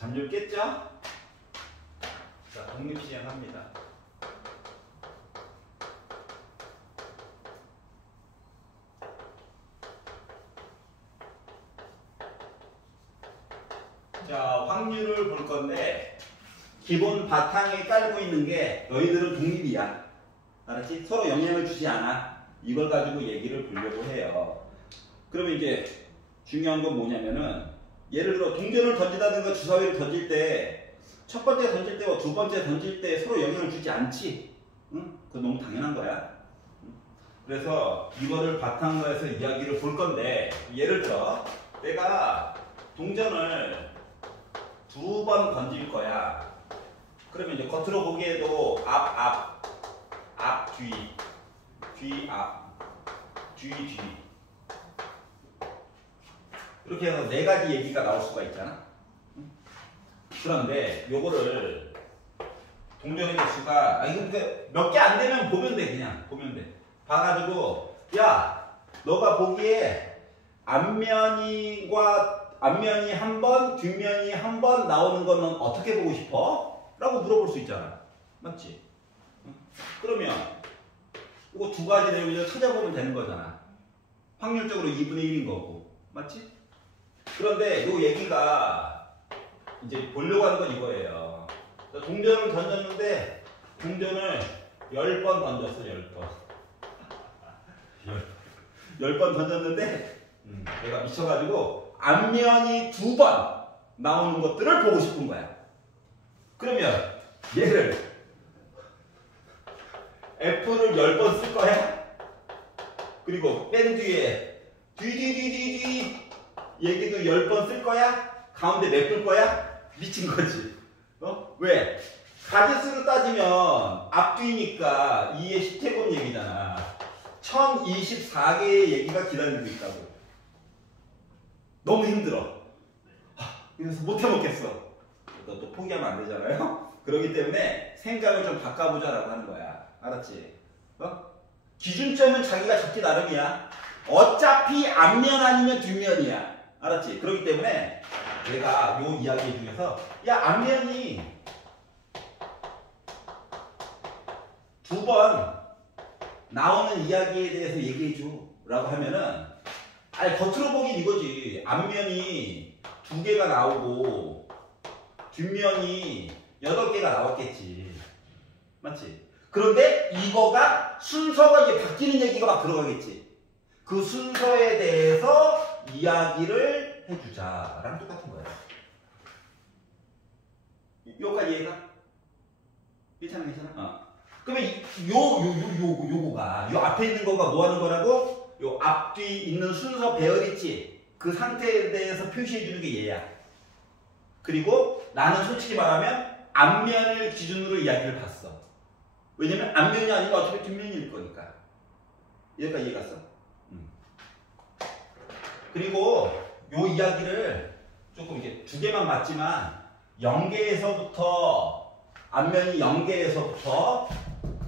잠 좀 깼죠? 자, 독립시행합니다. 자, 확률을 볼 건데 기본 바탕에 깔고 있는 게 너희들은 독립이야. 알았지? 서로 영향을 주지 않아. 이걸 가지고 얘기를 보려고 해요. 그러면 이제 중요한 건 뭐냐면은 예를 들어 동전을 던지다든가 주사위를 던질 때 첫 번째 던질 때와 두 번째 던질 때 서로 영향을 주지 않지. 응? 그거 너무 당연한 거야. 그래서 이거를 바탕으로 해서 이야기를 볼 건데 예를 들어 내가 동전을 두 번 던질 거야. 그러면 이제 겉으로 보기에도 앞, 뒤, 앞, 뒤. 이렇게 해서 네 가지 얘기가 나올 수가 있잖아. 그런데 요거를 동전의 개수가 이거 몇 개 안 되면 보면 돼. 그냥 보면 돼. 봐가지고 야 너가 보기에 앞면이 한 번, 뒷면이 한 번 나오는 거는 어떻게 보고 싶어? 라고 물어볼 수 있잖아. 맞지? 그러면 이거 두 가지 내용을 찾아보면 되는 거잖아. 확률적으로 2분의 1인 거고. 맞지? 그런데 이 얘기가 이제 보려고 하는 건 이거예요. 동전을 던졌는데 동전을 10번 던졌어. 10번. 10번 던졌는데 내가 미쳐가지고 앞면이 2번 나오는 것들을 보고 싶은 거야. 그러면 얘를 F를 10번 쓸 거야. 그리고 맨 뒤에 뒤 얘기도 10번 쓸 거야. 가운데 메꿀 거야. 미친 거지. 왜? 가지수로 따지면 앞뒤니까 2의 10제곱 얘기잖아. 1024개의 얘기가 기다리고 있다고. 너무 힘들어. 그래서 못 해먹겠어. 또 포기하면 안 되잖아요. 그렇기 때문에 생각을 좀 바꿔보자라고 하는 거야. 알았지? 기준점은 자기가 잡기 나름이야. 어차피 앞면 아니면 뒷면이야. 알았지? 그렇기 때문에 내가 요 이야기 중에서 야 앞면이 2번 나오는 이야기에 대해서 얘기해줘 라고 하면은 아니 겉으로 보긴 이거지. 앞면이 2개가 나오고 뒷면이 8개가 나왔겠지. 맞지? 그런데 이거가 순서가 이제 바뀌는 얘기가 막 들어가겠지. 그 순서에 대해서 이야기를 해주자 라는 똑같은 거야. 요까지 이해가? 괜찮아? 그러면 요거가 요 앞에 있는 거가 뭐 하는 거라고? 요 앞뒤 있는 순서 배열 있지? 그 상태에 대해서 표시해 주는 게 얘야. 그리고 나는 솔직히 말하면 앞면을 기준으로 이야기를 봤어. 왜냐면 앞면이 아니면 어차피 뒷면일 거니까. 여기까지 이해 갔어? 그리고 요 이야기를 조금 이제 2개만 봤지만 0개에서부터 앞면이 0개에서부터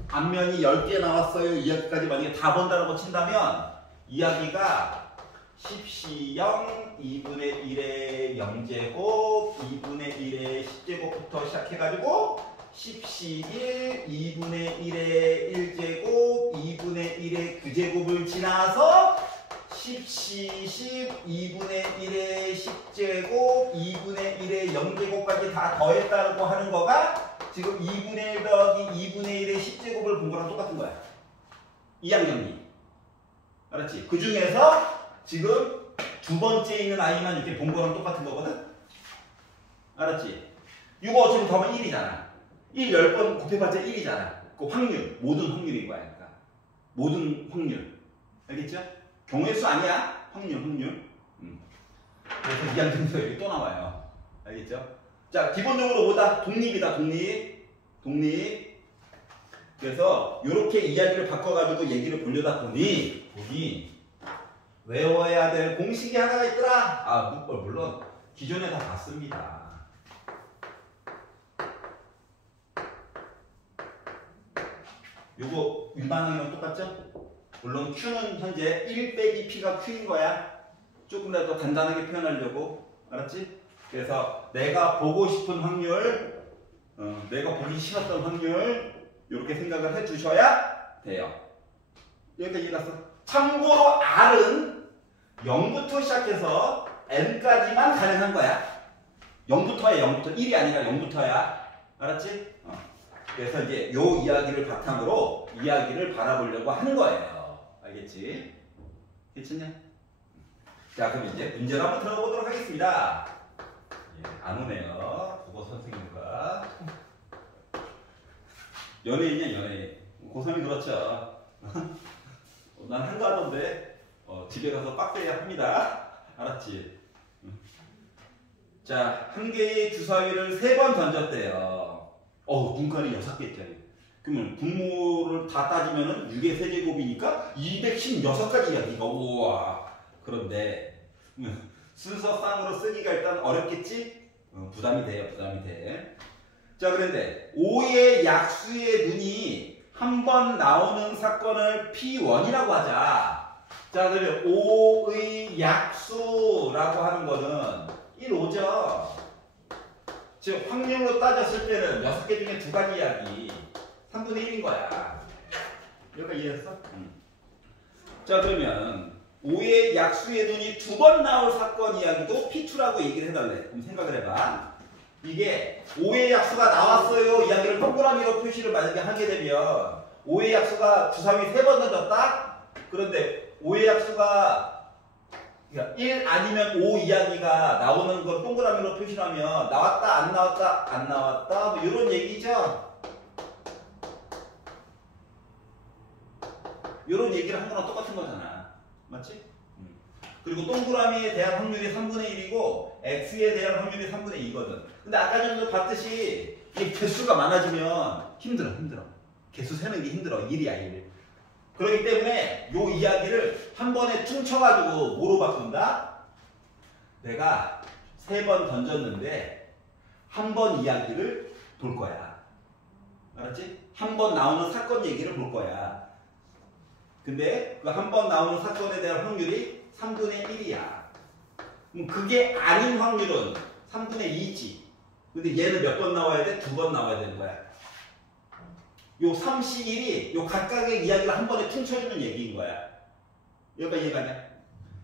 앞면이 10개 나왔어요. 이야기까지 만약에 다 본다고 친다면 이야기가 10C0 2분의 1의 0제곱 2분의 1의 10제곱부터 시작해가지고 10C1 2분의 1의 1제곱 2분의 1의 9제곱을 지나서 10C 10 2분의 1의 10제곱 2분의 1의 0제곱까지 다 더했다고 하는 거가 지금 2분의 1 더하기 2분의 1의 10제곱을 본 거랑 똑같은 거야. 2학년이. 알았지? 그 중에서 지금 두 번째 있는 아이만 이렇게 본 거랑 똑같은 거거든? 알았지? 이거 어차피 더하면 1이잖아. 1 10번 곱해봤자 1이잖아. 그 확률. 모든 확률인 거야. 그러니까. 모든 확률. 알겠죠? 경우의 수 아니야. 확률. 그래서 2학년에서 여기 또 나와요. 알겠죠? 자, 기본적으로 뭐다? 독립이다. 독립. 그래서 이렇게 이야기를 바꿔가지고 얘기를 보려다 보니 외워야 될 공식이 하나가 있더라. 물론 기존에 다 봤습니다. 요거 일반항이랑 똑같죠? 물론 Q는 현재 1 빼기 P가 Q인 거야. 조금이라도 간단하게 표현하려고. 알았지? 그래서 내가 보고 싶은 확률, 내가 보기 싫었던 확률 이렇게 생각을 해주셔야 돼요. 여기까지 이해갔어? 참고로 R은 0부터 시작해서 N까지만 가능한 거야. 0부터야, 0부터. 1이 아니라 0부터야. 알았지? 그래서 이제 요 이야기를 바탕으로 이야기를 바라보려고 하는 거예요. 알겠지? 괜찮냐? 자, 그럼 이제 문제를 한번 들어가 보도록 하겠습니다. 예, 안 오네요. 국어 선생님과. 연예인이야, 연예인. 고3이 그렇죠. 난 한가하던데 집에 가서 빡세야 합니다. 알았지? 자, 한 개의 주사위를 3번 던졌대요. 눈깔이 6개짜리. 그러면 분모를 다 따지면은 6의 세제곱이니까 216가지 이야기가. 우와. 그런데 순서상으로 쓰기가 일단 어렵겠지? 부담이 돼요, 부담이 돼. 자, 그런데 5의 약수의 눈이 한 번 나오는 사건을 P1이라고 하자. 자, 그러면 5의 약수라고 하는 거는 1, 5죠. 즉, 확률로 따졌을 때는 6개 중에 2가지 이야기. 3분의 1인 거야. 여기까지 이해했어? 자, 그러면 5의 약수의 눈이 2번 나올 사건 이야기도 P2라고 얘기를 해달래. 그럼 생각을 해봐. 이게 5의 약수가 나왔어요 이야기를 동그라미로 표시를 만약에 하게 되면 5의 약수가 주사위 3번 던졌다? 그런데 5의 약수가 1 아니면 5 이야기가 나오는 걸 동그라미로 표시하면 나왔다 안 나왔다 안 나왔다 뭐 이런 얘기죠. 이런 얘기를 한 거랑 똑같은 거잖아. 맞지? 그리고 동그라미에 대한 확률이 3분의 1이고 x에 대한 확률이 3분의 2거든. 근데 아까 전에 봤듯이 이게 개수가 많아지면 힘들어. 개수 세는 게 힘들어. 1이야 1. 그렇기 때문에 요 이야기를 한 번에 퉁쳐가지고 뭐로 바꾼다? 내가 3번 던졌는데 한 번 이야기를 볼 거야. 알았지? 한 번 나오는 사건 얘기를 볼 거야. 근데 그 한 번 나오는 사건에 대한 확률이 3분의 1이야. 그럼 그게 아닌 확률은 3분의 2지. 근데 얘는 몇 번 나와야 돼? 2번 나와야 되는 거야. 요 3C1이 요 각각의 이야기를 한 번에 퉁쳐주는 얘기인 거야. 여기까지 이해가냐?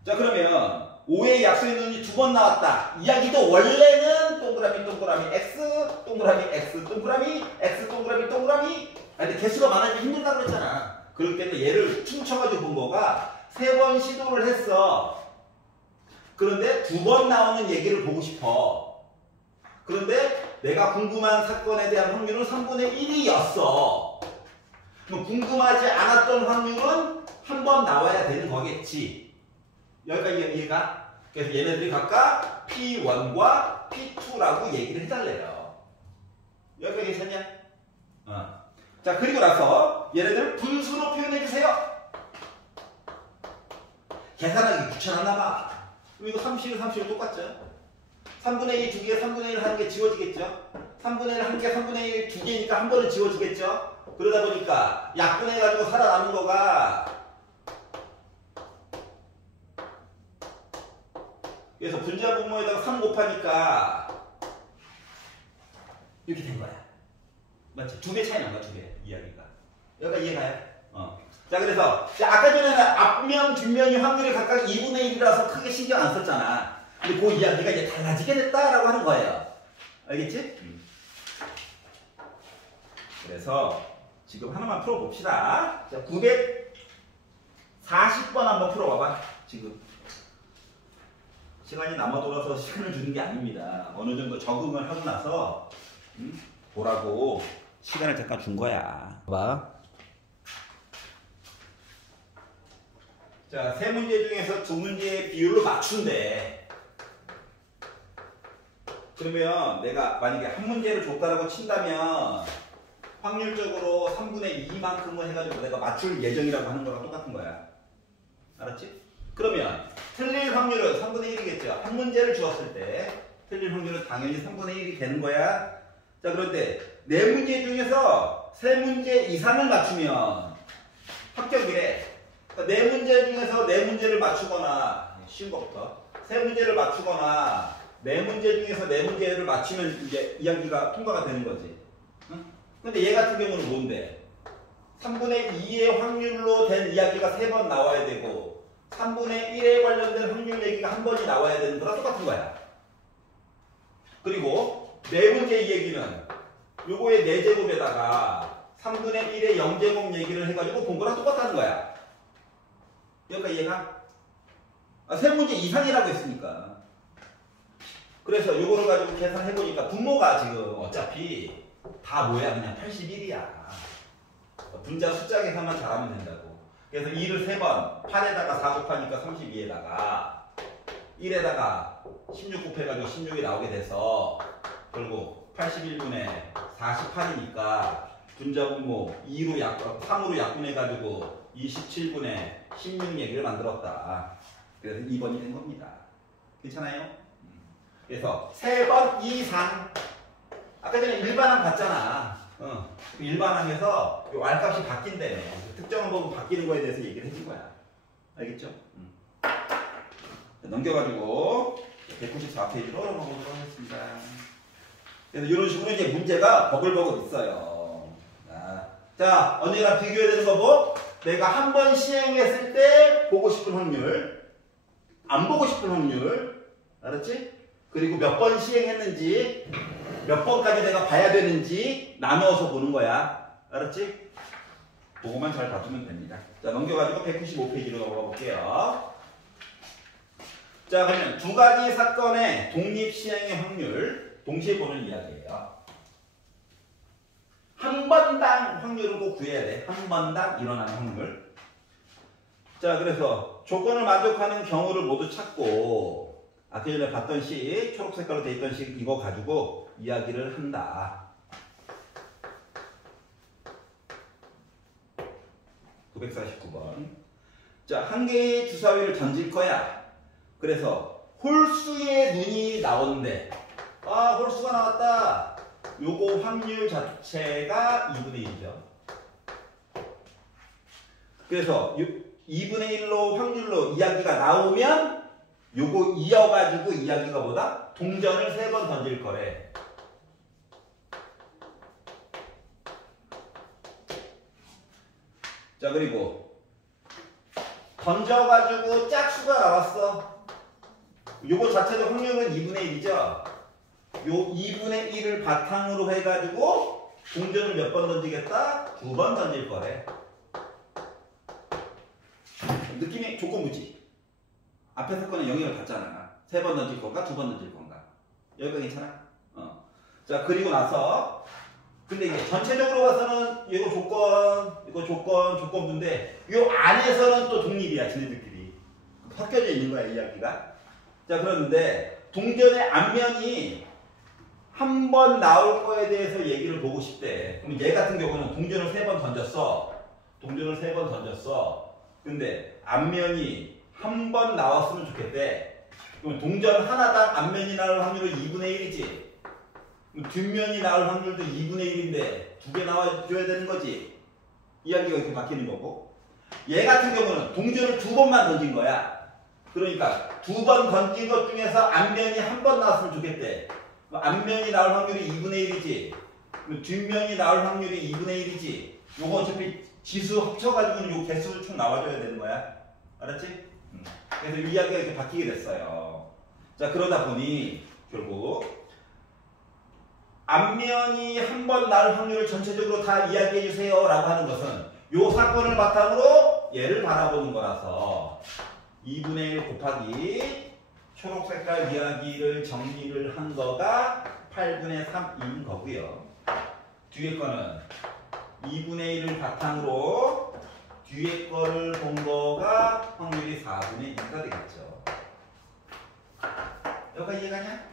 자, 그러면 5의 약수의 눈이 2번 나왔다. 이야기도 원래는 동그라미 X 동그라미 X 동그라미 X 동그라미 동그라미. 근데 개수가 많아지면 힘들다고 그랬잖아. 그렇기 때문에 얘를 퉁쳐가지고 본 거가 3번 시도를 했어. 그런데 2번 나오는 얘기를 보고 싶어. 그런데 내가 궁금한 사건에 대한 확률은 3분의 1이었어. 그럼 궁금하지 않았던 확률은 한 번 나와야 되는 거겠지. 여기까지 이해가? 그래서 얘네들이 각각 P1과 P2라고 얘기를 해달래요. 여기까지 괜찮냐? 자, 그리고 나서 얘네들 분수로 표현해주세요. 계산하기 귀찮았나봐. 그리고 30일, 30일 똑같죠? 3분의 2 두 개, 3분의 1 하는 게 지워지겠죠? 3분의 1 한 개, 3분의 1 두 개니까 한 번은 지워지겠죠? 그러다 보니까 약분해가지고 살아남은 거가 그래서 분자 분모에다가 3 곱하니까 이렇게 된 거야. 맞지? 2배 차이 난 거야, 2배. 이야기가. 여기가 이해가요? 자, 그래서 아까 전에는 앞면, 뒷면이 확률이 각각 2분의 1이라서 크게 신경 안 썼잖아. 근데 그 이야기가 이제 달라지게 됐다라고 하는 거예요. 알겠지? 그래서 지금 하나만 풀어봅시다. 자, 940번 한번 풀어봐봐. 지금 시간이 남아돌아서 시간을 주는 게 아닙니다. 어느 정도 적응을 하고 나서 보라고 시간을 잠깐 준 거야. 봐. 자, 3문제 중에서 2문제의 비율을 맞춘대. 그러면 내가 만약에 한 문제를 줬다라고 친다면 확률적으로 3분의 2만큼을 해가지고 내가 맞출 예정이라고 하는 거랑 똑같은 거야. 알았지? 그러면 틀릴 확률은 3분의 1이겠죠. 한 문제를 주었을 때 틀릴 확률은 당연히 3분의 1이 되는 거야. 자, 그런데 4문제 중에서 3문제 이상을 맞추면 합격이래. 그러니까 4문제 중에서 4문제를 맞추거나 쉬운 것부터 3문제를 맞추거나 네 문제 중에서 네 문제를 맞추면 이제 이야기가 통과가 되는 거지. 응? 근데 얘 같은 경우는 뭔데? 3분의 2의 확률로 된 이야기가 3번 나와야 되고 3분의 1에 관련된 확률 얘기가 한 번이 나와야 되는 거랑 똑같은 거야. 그리고 네 문제 이 얘기는 요거의 4제곱에다가 3분의 1의 0제곱 얘기를 해가지고 본 거랑 똑같다는 거야. 여기까지 이해가? 3문제 이상이라고 했으니까. 그래서 요거를 가지고 계산해보니까 분모가 지금 어차피 다 뭐야? 그냥 81이야. 분자 숫자 계산만 잘하면 된다고. 그래서 2를 3번, 8에다가 4 곱하니까 32에다가 1에다가 16 곱해가지고 16이 나오게 돼서 결국 81분의 48이니까 분자 분모 3으로 약분해가지고 27분의 16 얘기를 만들었다. 그래서 2번이 된 겁니다. 괜찮아요? 그래서 3번 이상. 아까 전에 일반항 봤잖아. 일반항에서 요 R값이 바뀐다며. 특정한 부분 바뀌는 거에 대해서 얘기를 해준 거야. 알겠죠? 넘겨가지고 194페이지로 넘어가도록 하겠습니다. 그래서 이런 식으로 이제 문제가 버글버글 있어요. 자, 언제나 비교해야 되는 거 뭐? 내가 한 번 시행했을 때 보고 싶은 확률, 안 보고 싶은 확률, 알았지? 그리고 몇 번 시행했는지, 몇 번까지 내가 봐야 되는지 나누어서 보는 거야. 알았지? 그거만 잘 봐주면 됩니다. 자, 넘겨가지고 195페이지로 넘어가 볼게요. 자, 그러면 두 가지 사건의 독립 시행의 확률 동시에 보는 이야기예요. 한 번당 확률을 꼭 구해야 돼. 한 번당 일어나는 확률. 자, 그래서 조건을 만족하는 경우를 모두 찾고 아까 전에 봤던 식, 초록 색깔로 되어 있던 식 이거 가지고 이야기를 한다. 949번. 자, 한 개의 주사위를 던질 거야. 그래서 홀수의 눈이 나오는데 홀수가 나왔다. 요거 확률 자체가 2분의 1이죠. 그래서 2분의 1로 확률로 이야기가 나오면 요거 이어가지고 이야기가 뭐다? 동전을 3번 던질 거래. 자, 그리고 던져가지고 짝수가 나왔어. 요거 자체도 확률은 2분의 1이죠. 요 2분의 1을 바탕으로 해가지고 동전을 몇 번 던지겠다? 2번 던질 거래. 느낌이 조건부지. 앞에 사건은 영역을 봤잖아. 3번 던질 건가? 2번 던질 건가? 여기가 괜찮아? 자, 그리고 나서 근데 이게 전체적으로 봐서는 이거 조건, 조건부인데 이 안에서는 또 독립이야, 지네들끼리. 섞여져 있는 거야, 이야기가. 자, 그런데 동전의 앞면이 한 번 나올 거에 대해서 얘기를 보고 싶대. 그럼 얘 같은 경우는 동전을 3번 던졌어. 근데 앞면이 한 번 나왔으면 좋겠대. 그럼 동전 하나당 앞면이 나올 확률은 2분의 1이지. 뒷면이 나올 확률도 2분의 1인데 2개 나와줘야 되는 거지. 이야기가 이렇게 바뀌는 거고. 얘 같은 경우는 동전을 2번만 던진 거야. 그러니까 2번 던진 것 중에서 앞면이 한 번 나왔으면 좋겠대. 앞면이 나올 확률이 2분의 1이지. 뒷면이 나올 확률이 2분의 1이지. 요거 어차피 지수 합쳐가지고는 요 개수를 총 나와줘야 되는 거야. 알았지? 그래서 이 이야기가 이렇게 바뀌게 됐어요. 자, 그러다 보니 결국 앞면이 한 번 나올 확률을 전체적으로 다 이야기해 주세요 라고 하는 것은 요 사건을 바탕으로 얘를 바라보는 거라서 2분의 1 곱하기 초록 색깔 이야기를 정리를 한 거가 8분의 3인 거고요. 뒤에 거는 2분의 1을 바탕으로 뒤에 거를 본 거가 확률이 4분의 2가 되겠죠. 여기가 이해가냐?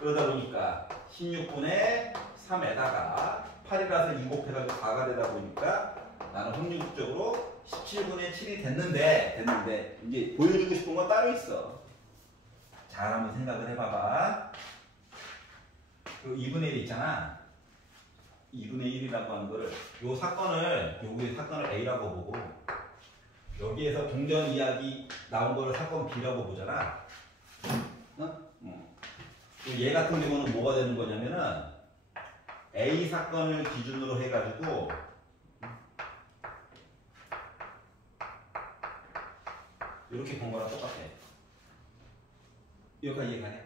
그러다 보니까 16분의 3에다가 8이라서 2 곱해가지고 4가 되다 보니까 나는 확률적으로 17분의 7이 됐는데 이제 보여주고 싶은 건 따로 있어. 잘 한번 생각을 해봐봐. 그 2분의 1 있잖아. 2분의 1이라고 하는 거를 요 사건을 A라고 보고 여기에서 동전 이야기 나온 거를 사건 B라고 보잖아. 얘 같은 경우는 뭐가 되는 거냐면은 A 사건을 기준으로 해가지고 이렇게 본 거랑 똑같아. 여기까지 이해가냐?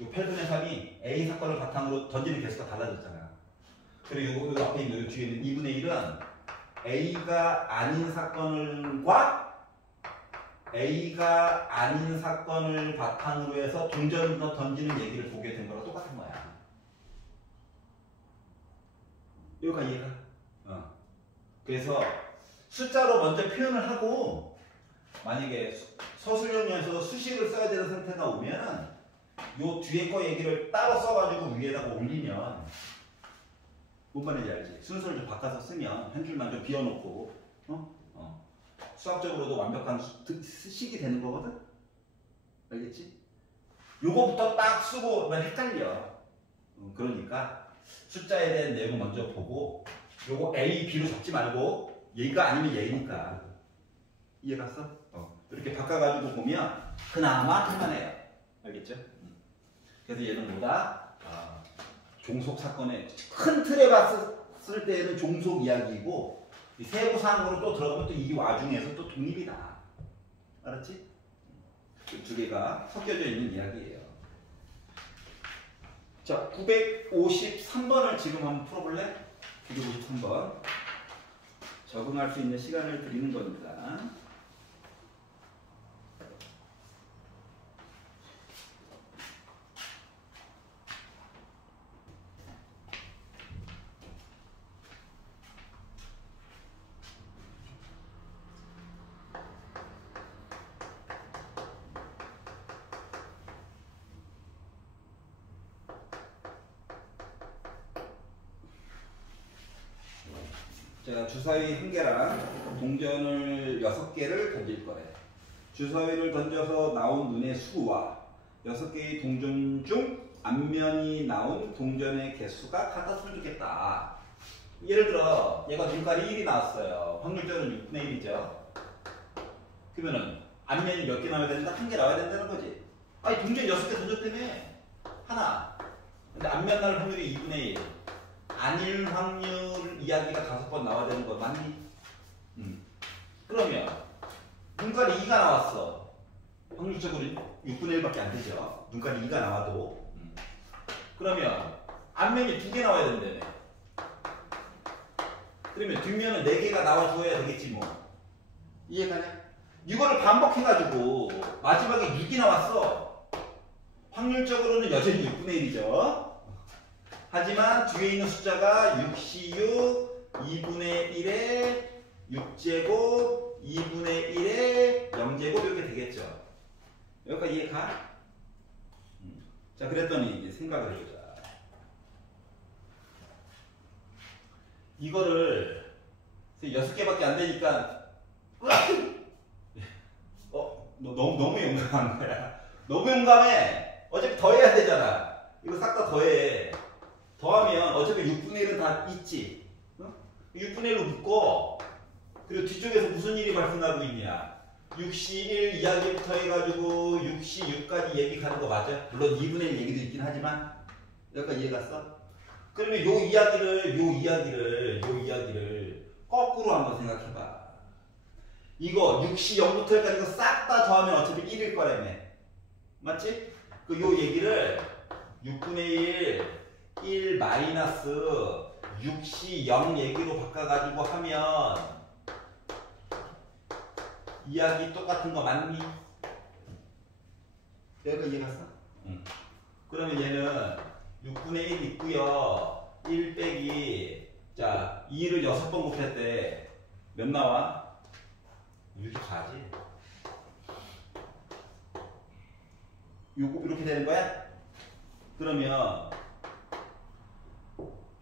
이 8분의 3이 A 사건을 바탕으로 던지는 개수가 달라졌잖아. 그리고 요 앞에 있는 요 뒤에 있는 2분의 1은 A가 아닌 사건을 바탕으로 해서 동전으로 던지는 얘기를 보게 된 거랑 똑같은 거야. 여기까지 이해가? 그래서 숫자로 먼저 표현을 하고 만약에 서술형에서 수식을 써야 되는 상태가 오면 요 뒤에 거 얘기를 따로 써가지고 위에다가 올리면 뭔 말인지 알지? 순서를 좀 바꿔서 쓰면 한 줄만 좀 비워놓고 수학적으로도 완벽한 식이 되는 거거든? 알겠지? 요거부터 딱 쓰고 헷갈려. 그러니까 숫자에 대한 내용을 먼저 보고 요거 A, B로 잡지 말고 얘가 아니면 얘니까 이해갔어? 이렇게 바꿔가지고 보면 그나마 할만해요. 알겠죠? 그래서 얘는 뭐다? 종속 사건의 큰 틀에 봤을 때는 종속 이야기이고 세부 사항으로 또 들어가면 또 이 와중에서 또 독립이다. 알았지? 이 두 개가 섞여져 있는 이야기예요. 자, 953번을 지금 한번 풀어볼래? 953번. 적응할 수 있는 시간을 드리는 겁니다. 제가 주사위 1개랑 동전을 6개를 던질 거예요. 주사위를 던져서 나온 눈의 수와 6개의 동전 중 앞면이 나온 동전의 개수가 같았으면 좋겠다. 예를 들어 얘가 눈깔이 1이 나왔어요. 확률적으로는 6분의 1이죠. 그러면은 앞면이 몇 개 나와야 된다? 1개 나와야 된다는 거지. 아니 동전 6개 던졌다며. 하나. 근데 앞면 날 확률이 2분의 1. 아닐 확률 이야기가 5번 나와야 되는 거 맞니? 그러면 눈깔이 2가 나왔어. 확률적으로 6분의 1밖에 안 되죠. 눈깔이 2가 나와도. 그러면 앞면이 2개 나와야 된다며. 그러면 뒷면은 4개가 나와줘야 되겠지 뭐. 이해가냐? 이거를 반복해가지고 마지막에 6이 나왔어. 확률적으로는 여전히 6분의 1이죠. 하지만 뒤에 있는 숫자가 6C6, 2분의 1에 6제곱, 2분의 1에 0제곱 이렇게 되겠죠. 여기까지 이해가? 자, 그랬더니 이제 생각을 해보자. 이거를 6개밖에 안 되니까 너무 용감한 거야. 너무 용감해. 어차피 더해야 되잖아. 이거 싹 다 더해. 더하면 어차피 6분의 1은 다 있지. 6분의 1로 묶어. 그리고 뒤쪽에서 무슨 일이 발생하고 있냐. 6C1 이야기부터 해가지고 6C6까지 얘기 가는 거 맞아? 물론 2분의 1 얘기도 있긴 하지만 여기까지 이해 갔어? 그러면 요 이야기를 거꾸로 한번 생각해봐. 이거 6C0부터 해가지고 싹 다 더하면 어차피 1일 거라며. 맞지? 요 얘기를 6분의 1 마이너스 6C0 얘기로 바꿔가지고 하면 이야기 똑같은 거 맞니? 여기가 이해갔어? 응. 그러면 얘는 6분의 1 있고요. 1 빼기 자 2를 6번 곱했대. 몇 나와? 64지. 요거 이렇게 되는 거야? 그러면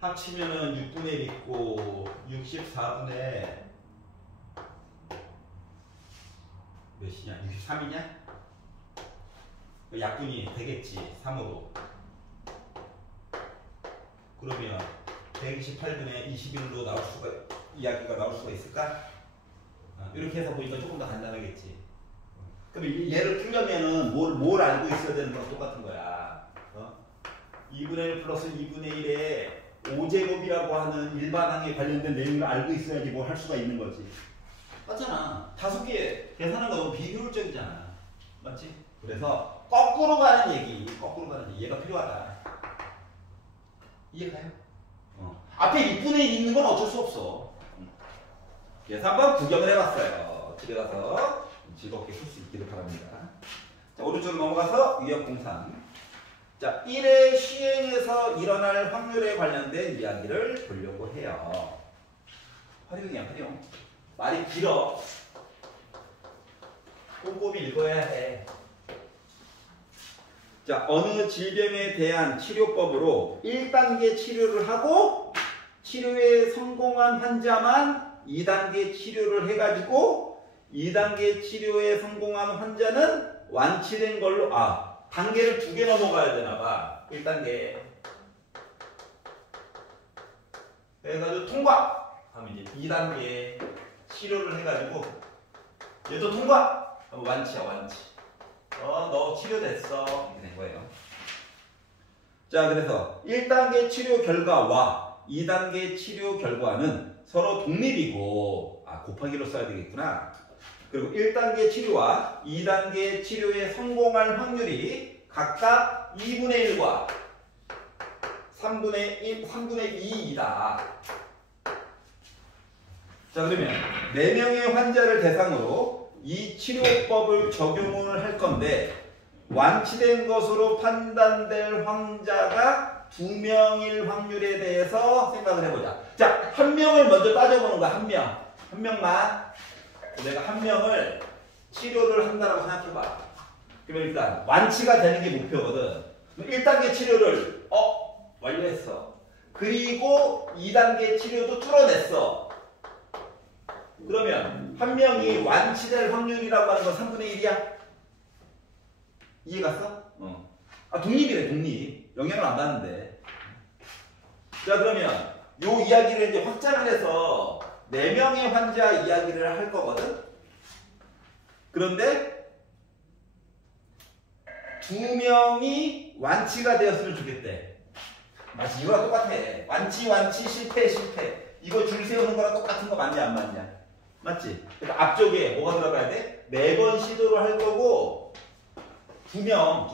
합치면은 6분의 1 있고 64분의 몇이냐? 63이냐? 약분이 되겠지. 3으로. 그러면 128분의 21로 나올 수가 이야기가 나올 수가 있을까? 이렇게 해서 보니까 조금 더 간단하겠지. 그럼 얘를 풀려면은 뭘 알고 있어야 되는 거랑 똑같은 거야. 2분의 1 플러스 2분의 1에 5제곱이라고 하는 일반항에 관련된 내용을 알고 있어야지 뭘 할 수가 있는 거지. 맞잖아. 5개 계산한 거 너무 비효율적이잖아. 맞지? 그래서 거꾸로 가는 얘기, 얘가 필요하다. 이해가요? 앞에 6분의 1 있는 건 어쩔 수 없어. 그래서 한번 구경을 해봤어요. 집에 가서 즐겁게 풀 수 있기를 바랍니다. 자, 오른쪽으로 넘어가서 유형 03. 자, 1의 시행에서 일어날 확률에 관련된 이야기를 보려고 해요. 활용이야, 활용. 말이 길어. 꼼꼼히 읽어야 해. 자, 어느 질병에 대한 치료법으로 1단계 치료를 하고 치료에 성공한 환자만 2단계 치료를 해가지고 2단계 치료에 성공한 환자는 완치된 걸로, 단계를 2개 넘어가야 되나봐. 1단계. 그래가지고 통과! 하면 이제 2단계 치료를 해가지고 얘도 통과! 하면 완치야, 완치. 너 치료됐어. 이렇게 된 거예요. 자, 그래서 1단계 치료 결과와 2단계 치료 결과는 서로 독립이고, 곱하기로 써야 되겠구나. 그리고 1단계 치료와 2단계 치료에 성공할 확률이 각각 2분의 1과 3분의 2이다. 자, 그러면 4명의 환자를 대상으로 이 치료법을 적용을 할 건데 완치된 것으로 판단될 환자가 2명일 확률에 대해서 생각을 해보자. 자, 1명을 먼저 따져보는 거야. 1명. 1명만. 내가 1명을 치료를 한다고 생각해봐. 그러면 일단 완치가 되는 게 목표거든. 1단계 치료를 완료했어. 그리고 2단계 치료도 뚫어냈어. 그러면 1명이 완치될 확률이라고 하는 건 3분의 1이야? 이해 갔어? 독립이래, 독립. 영향을 안 받는데. 자, 그러면 요 이야기를 이제 확장을 해서 4명의 환자 이야기를 할 거거든? 그런데 2명이 완치가 되었으면 좋겠대. 마치 이거랑 똑같아. 완치, 실패. 이거 줄 세우는 거랑 똑같은 거 맞냐, 안 맞냐? 맞지? 그러니까 앞쪽에 뭐가 들어가야 돼? 4번 시도를 할 거고 2명.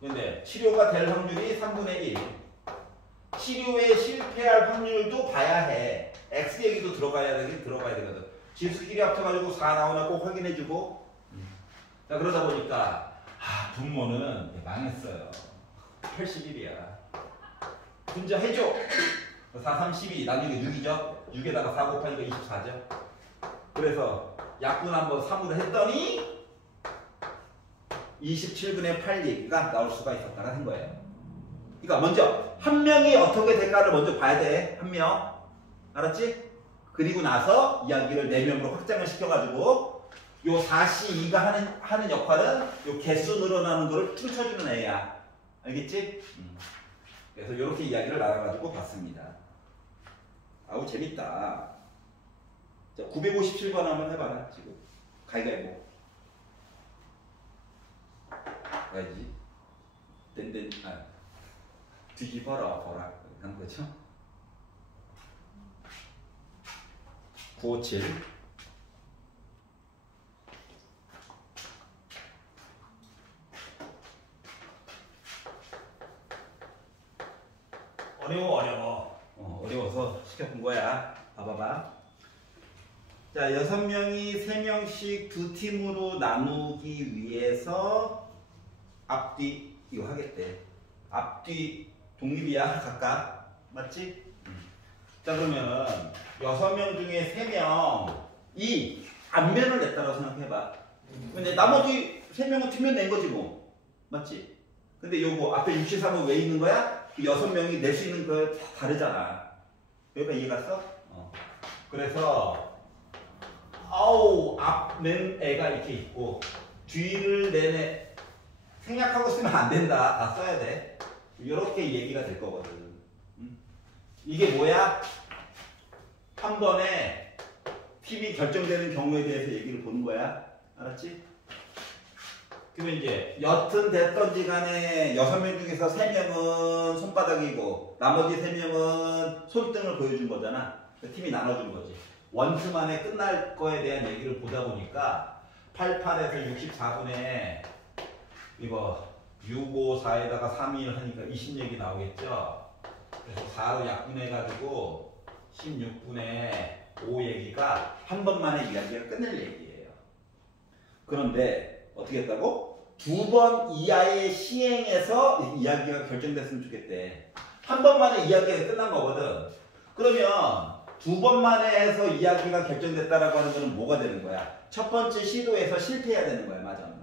근데 치료가 될 확률이 3분의 1. 치료에 실패할 확률도 봐야 해. X 얘기도 들어가야 되거든. 지수끼리 합쳐가지고 4 나오나 꼭 확인해주고. 자, 그러다 보니까 분모는 망했어요. 81이야. 분자 해줘. 4, 3, 12 나중에 6이죠. 6에다가 4 곱하니까 24죠. 그래서 약분 한번 3으로 했더니 27분의 8리가 나올 수가 있었다는 거예요. 그러니까 먼저 1명이 어떻게 될까를 먼저 봐야 돼. 1명. 알았지? 그리고 나서 이야기를 4명으로 확장을 시켜가지고 요 4C2가 하는 역할은 요 개수 늘어나는 거를 퉁쳐주는 애야. 알겠지? 그래서 이렇게 이야기를 나눠가지고 봤습니다. 아우 재밌다. 자, 957번 한번 해봐라. 지금 가위가위보. 가야지. 뒤집어라 보라 하는 거죠. 957. 어려워서 시켜본 거야. 봐봐봐. 자, 6명이 3명씩 2팀으로 나누기 위해서 앞뒤 이거 하겠대. 앞뒤 독립이야 각각. 맞지? 자, 그러면은 6명 중에 3명이 앞면을 냈다고 생각해봐. 근데 나머지 3명은 뒷면 낸 거지 뭐. 맞지? 근데 요거 앞에 63은 왜 있는 거야? 그 6명이 낼 수 있는 거 다 다르잖아. 여기가 이해 갔어? 그래서 앞 낸 애가 이렇게 있고 뒤를 낸 애 생략하고 쓰면 안 된다. 다 써야 돼. 이렇게 얘기가 될 거거든. 이게 뭐야? 한 번에 팀이 결정되는 경우에 대해서 얘기를 보는 거야. 알았지? 그러면 이제 여튼 됐던지 간에 6명 중에서 3명은 손바닥이고 나머지 3명은 손등을 보여준 거잖아. 팀이 나눠준 거지. 원투 만에 끝날 거에 대한 얘기를 보다 보니까 88에서 64분에 이거 654에다가 3일 하니까 20얘기 나오겠죠. 그래서 4로 약분해가지고 16분의 5 얘기가 한 번만에 이야기가 끝낼 얘기예요. 그런데 어떻게 했다고? 2번 이하의 시행에서 이야기가 결정됐으면 좋겠대. 한 번만에 이야기가 끝난 거거든. 그러면 2번 만에 해서 이야기가 결정됐다라고 하는 거는 뭐가 되는 거야? 첫 번째 시도에서 실패해야 되는 거야. 맞아, 맞아.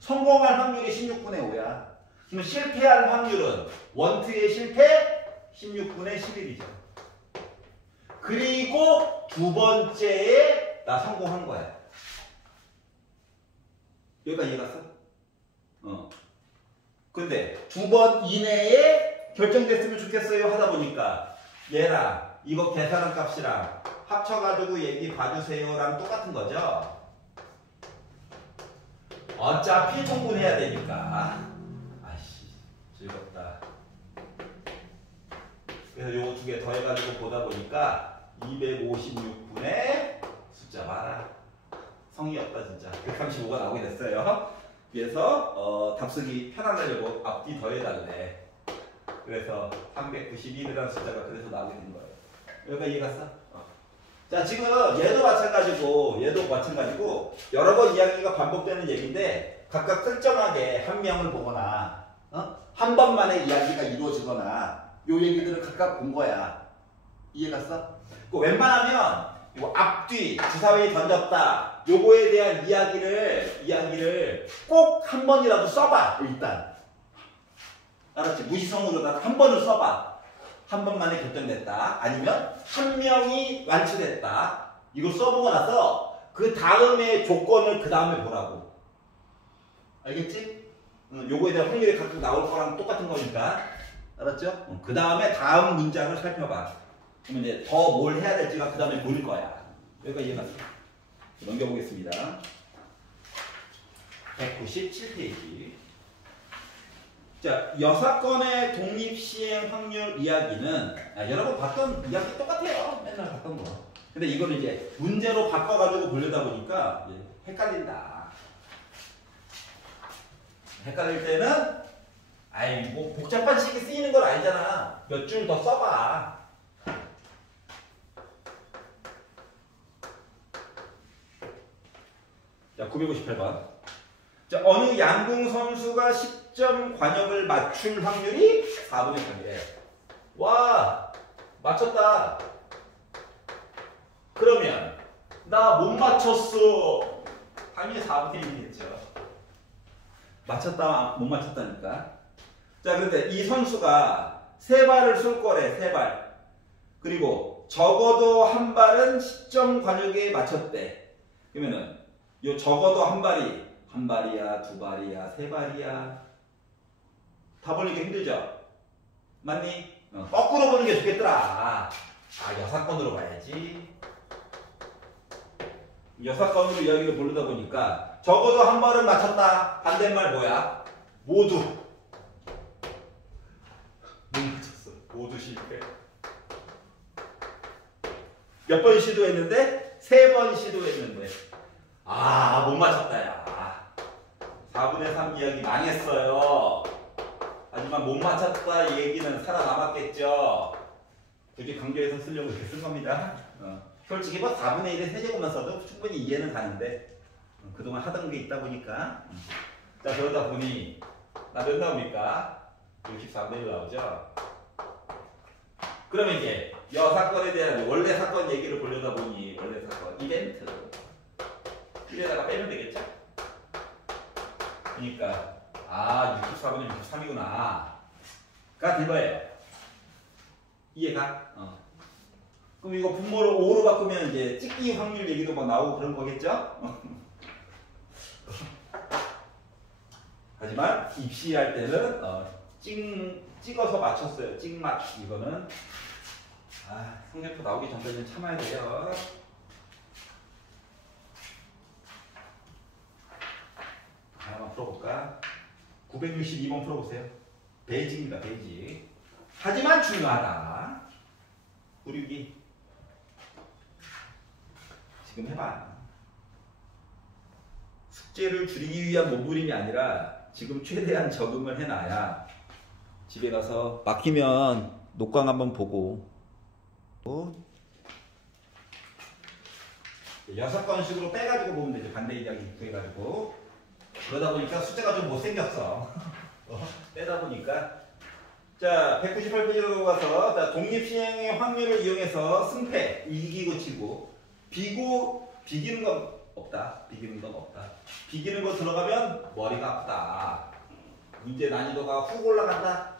성공할 확률이 16분의 5야. 그러면 실패할 확률은 원투의 실패 16분의 11이죠. 그리고 두 번째에 나 성공한 거야. 여기까지 이해갔어? 근데 2번 이내에 결정됐으면 좋겠어요 하다 보니까 얘랑 이거 계산한 값이랑 합쳐가지고 얘기 봐주세요랑 똑같은 거죠. 어차피 통분해야 되니까. 아이씨 즐겁다. 그래서 요거 2개 더해가지고 보다 보니까 256분의 숫자 봐라. 성의 없다 진짜. 135가 나오게 됐어요. 그래서 답 쓰기 편안하려고 앞뒤 더해달래. 그래서 391이라는 숫자가 그래서 나오게 된 거예요. 여기가 이해갔어? 자 지금 얘도 마찬가지고 여러 번 이야기가 반복되는 얘기인데 각각 설정하게 한 명을 보거나 한 번만에 이야기가 이루어지거나 요 얘기들을 각각 본 거야. 이해갔어? 웬만하면 이거 앞뒤 주사위 던졌다 요거에 대한 이야기를 꼭 한 번이라도 써봐. 일단 알았지? 무시성으로다가 한 번을 써봐. 한 번만에 결정됐다. 아니면 한 명이 완치됐다. 이걸 써보고 나서 그 다음에 조건을 그 다음에 보라고. 알겠지? 요거에 대한 확률이 각각 나올 거랑 똑같은 거니까. 알았죠? 그 다음에 다음 문장을 살펴봐. 그러면 이제 더 뭘 해야 될지가 그 다음에 보일 거야. 여기까지 이해갔어? 넘겨보겠습니다. 197페이지. 자, 여사건의 독립시행 확률 이야기는 여러분 봤던 이야기 똑같아요. 맨날 봤던 거. 근데 이걸 이제 문제로 바꿔가지고 보려다 보니까 헷갈린다. 헷갈릴 때는 아이 뭐 복잡한 식이 쓰이는 건 아니잖아. 몇 줄 더 써봐. 자, 958번. 자, 어느 양궁 선수가 10점 관역을 맞출 확률이 4분의 3이에요. 와, 맞췄다. 그러면 나 못 맞췄어. 당연히 4분의 1이겠죠. 맞췄다, 못 맞췄다니까. 자, 그런데 이 선수가 3발을 쏠 거래, 3발. 그리고 적어도 한 발은 10점 관역에 맞췄대. 그러면은 요 적어도 한 발이 한 발이야, 2발이야, 3발이야. 다 보니까 힘들죠? 맞니? 거꾸로 보는 게 좋겠더라. 여사건으로 봐야지. 여사건으로 이야기를 보려다 보니까 적어도 한 발은 맞췄다. 반대말 뭐야? 모두. 못 맞췄어. 모두 실패. 몇 번 시도했는데? 3번 시도했는데. 못 맞췄다, 야. 4분의 3 이야기 망했어요. 하지만 못 맞췄다 이 얘기는 살아남았겠죠. 굳이 강조해서 쓰려고 이렇게 쓴 겁니다. 솔직히 뭐 4분의 1의 세제곱만 써도 충분히 이해는 가는데 그동안 하던 게 있다 보니까 자 그러다 보니 나 몇 나옵니까? 64분의 1 나오죠. 그러면 이제 여사건에 대한 원래 사건 얘기를 보려다 보니 원래 사건 이벤트 이래다가 빼면 되겠죠? 그러니까 64분의 63이구나 가 된 거예요. 이해가? 그럼 이거 분모를 5로 바꾸면 이제 찍기 확률 얘기도 막 나오고 그런 거겠죠? 하지만 입시할 때는 찍어서 맞췄어요. 찍맞 이거는 성적표 나오기 전까지는 참아야 돼요. 한번 풀어볼게요. 962번 풀어보세요. 베이직입니다. 베이직. 하지만 중요하다. 구류기. 지금 해봐. 숙제를 줄이기 위한 몸부림이 아니라 지금 최대한 적응을 해놔야 집에 가서 막히면 녹광 한번 보고 6건식으로 빼가지고 보면 되죠. 반대 이야기 구해가지고. 그러다 보니까 숫자가 좀 못생겼어. 빼다 보니까. 자, 198페이지로 가서 자, 독립시행의 확률을 이용해서 승패, 이기고 지고 비기는 건 없다. 비기는 건 없다. 비기는 거 들어가면 머리가 아프다. 문제 난이도가 훅 올라간다.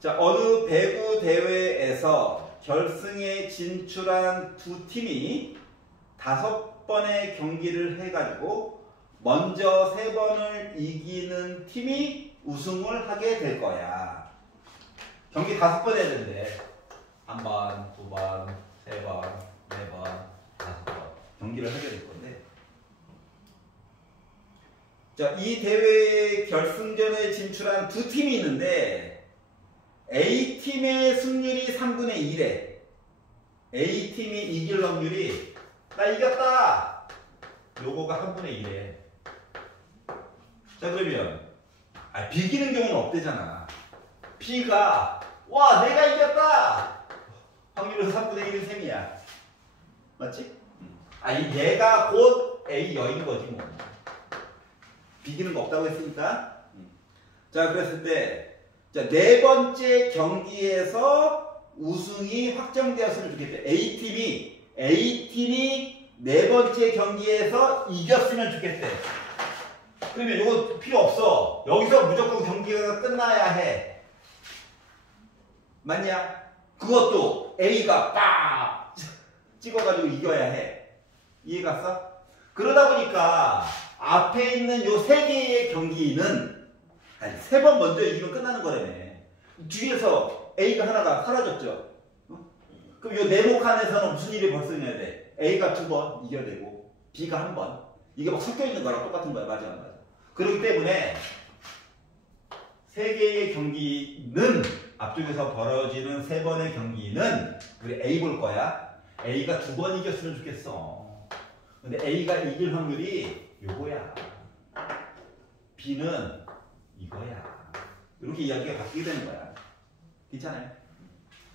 자, 어느 배구 대회에서 결승에 진출한 두 팀이 5번의 경기를 해가지고 먼저 3번을 이기는 팀이 우승을 하게 될 거야. 경기 5번 해야 되는데 1번, 2번, 3번, 4번, 5번 경기를 하게 될 건데, 자, 이 대회 결승전에 진출한 두 팀이 있는데 A팀의 승률이 3분의 1에 A팀이 이길 확률이 나 이겼다! 요거가 3분의 1에. 자, 그러면 비기는 경우는 없대잖아. B가 와 내가 이겼다! 확률은 3분의 1은 셈이야. 맞지? 얘가 곧 A 여인 거지 뭐. 비기는 거 없다고 했으니까. 자, 그랬을 때 자, 4번째 경기에서 우승이 확정되었으면 좋겠대. A팀이 4번째 경기에서 이겼으면 좋겠대. 그러면 이거 필요 없어. 여기서 무조건 경기가 끝나야 해. 맞냐? 그것도 A가 빡 찍어가지고 이겨야 해. 이해 갔어? 그러다 보니까 앞에 있는 요 3개의 경기는 3번 먼저 이기면 끝나는 거라며. 뒤에서 A가 하나가 사라졌죠. 그럼 요 네모칸에서는 무슨 일이 벌어져야 돼? A가 2번 이겨야 되고 B가 1번. 이게 막 섞여 있는 거랑 똑같은 거야. 맞아, 맞아. 그렇기 때문에 3개의 경기는 앞쪽에서 벌어지는 3번의 경기는 우리 A 볼 거야. A가 2번 이겼으면 좋겠어. 근데 A가 이길 확률이 요거야. B는 이거야. 이렇게 이야기가 바뀌게 되는 거야. 괜찮아요?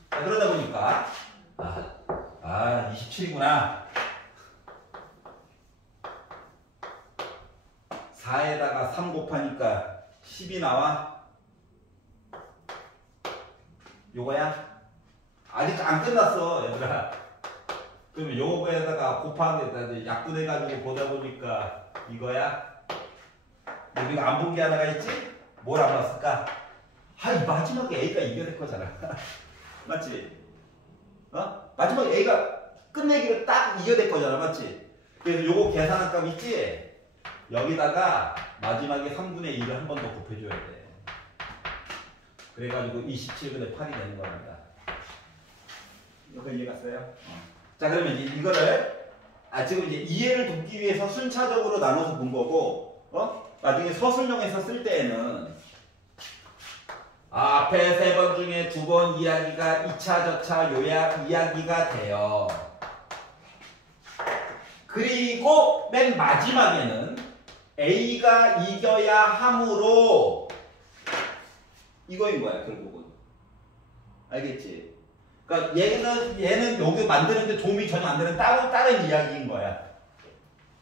자, 그러다 보니까 27이구나. 4에다가 3 곱하니까 10이 나와. 요거야? 아직 안 끝났어, 얘들아. 그러면 요거에다가 곱하는 데다 약분해가지고 보다 보니까 이거야? 우리가 안 본 게 하나가 있지? 뭘 안 봤을까? 이 마지막에 A가 이겨야 될 거잖아. 맞지? 마지막에 A가 끝내기를 딱 이겨야 될 거잖아. 맞지? 그래서 요거 계산한 값 있지? 여기다가 마지막에 3분의 1을 한 번 더 곱해줘야 돼. 그래가지고 27분의 8이 되는 겁니다. 이거 이해 갔어요? 자, 그러면 이제 이거를 지금 이제 이해를 돕기 위해서 순차적으로 나눠서 본 거고, 나중에 서술형에서 쓸 때에는 앞에 3번 중에 2번 이야기가 2차 저차 이야기가 돼요. 그리고 맨 마지막에는 A가 이겨야 하므로 이거인 거야, 결국은. 알겠지? 그러니까 얘는 여기 만드는데 도움이 전혀 안 되는 다른 이야기인 거야.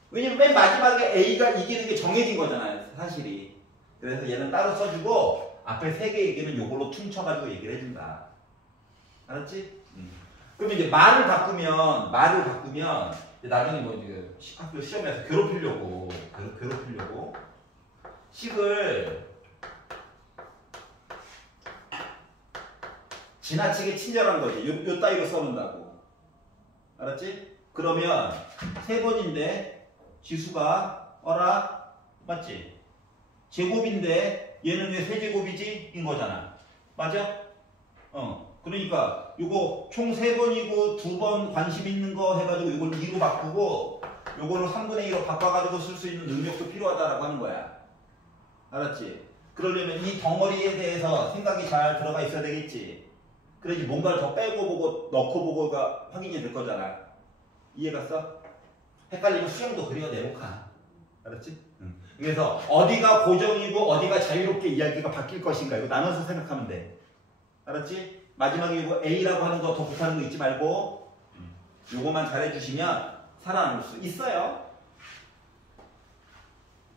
왜냐면 맨 마지막에 A가 이기는 게 정해진 거잖아요, 사실이. 그래서 얘는 따로 써주고 앞에 3개 얘기는 요걸로 퉁쳐가지고 얘기를 해준다. 알았지? 그러면 이제 말을 바꾸면 나중에 뭐 이제 학교 시험에서 괴롭히려고 식을 지나치게 친절한 거지. 요 따위로 써놓는다고. 알았지? 그러면 3번인데 지수가 맞지? 제곱인데 얘는 왜 세제곱이지? 인 거잖아. 맞아? 그러니까 요거 총 3번이고 2번 관심 있는 거 해가지고 이걸 2로 바꾸고 요거를 3분의 2로 바꿔가지고 쓸 수 있는 능력도 필요하다라고 하는 거야. 알았지? 그러려면 이 덩어리에 대해서 생각이 잘 들어가 있어야 되겠지. 그래야지 뭔가를 더 빼고 보고 넣고 보고가 확인이 될 거잖아. 이해갔어? 헷갈리면 수영도 그려내놓고. 알았지? 응. 그래서 어디가 고정이고 어디가 자유롭게 이야기가 바뀔 것인가 이거 나눠서 생각하면 돼. 알았지? 마지막에 이거 A라고 하는 거 더 붙하는 거 잊지 말고 요거만 잘해주시면 살아남을 수 있어요.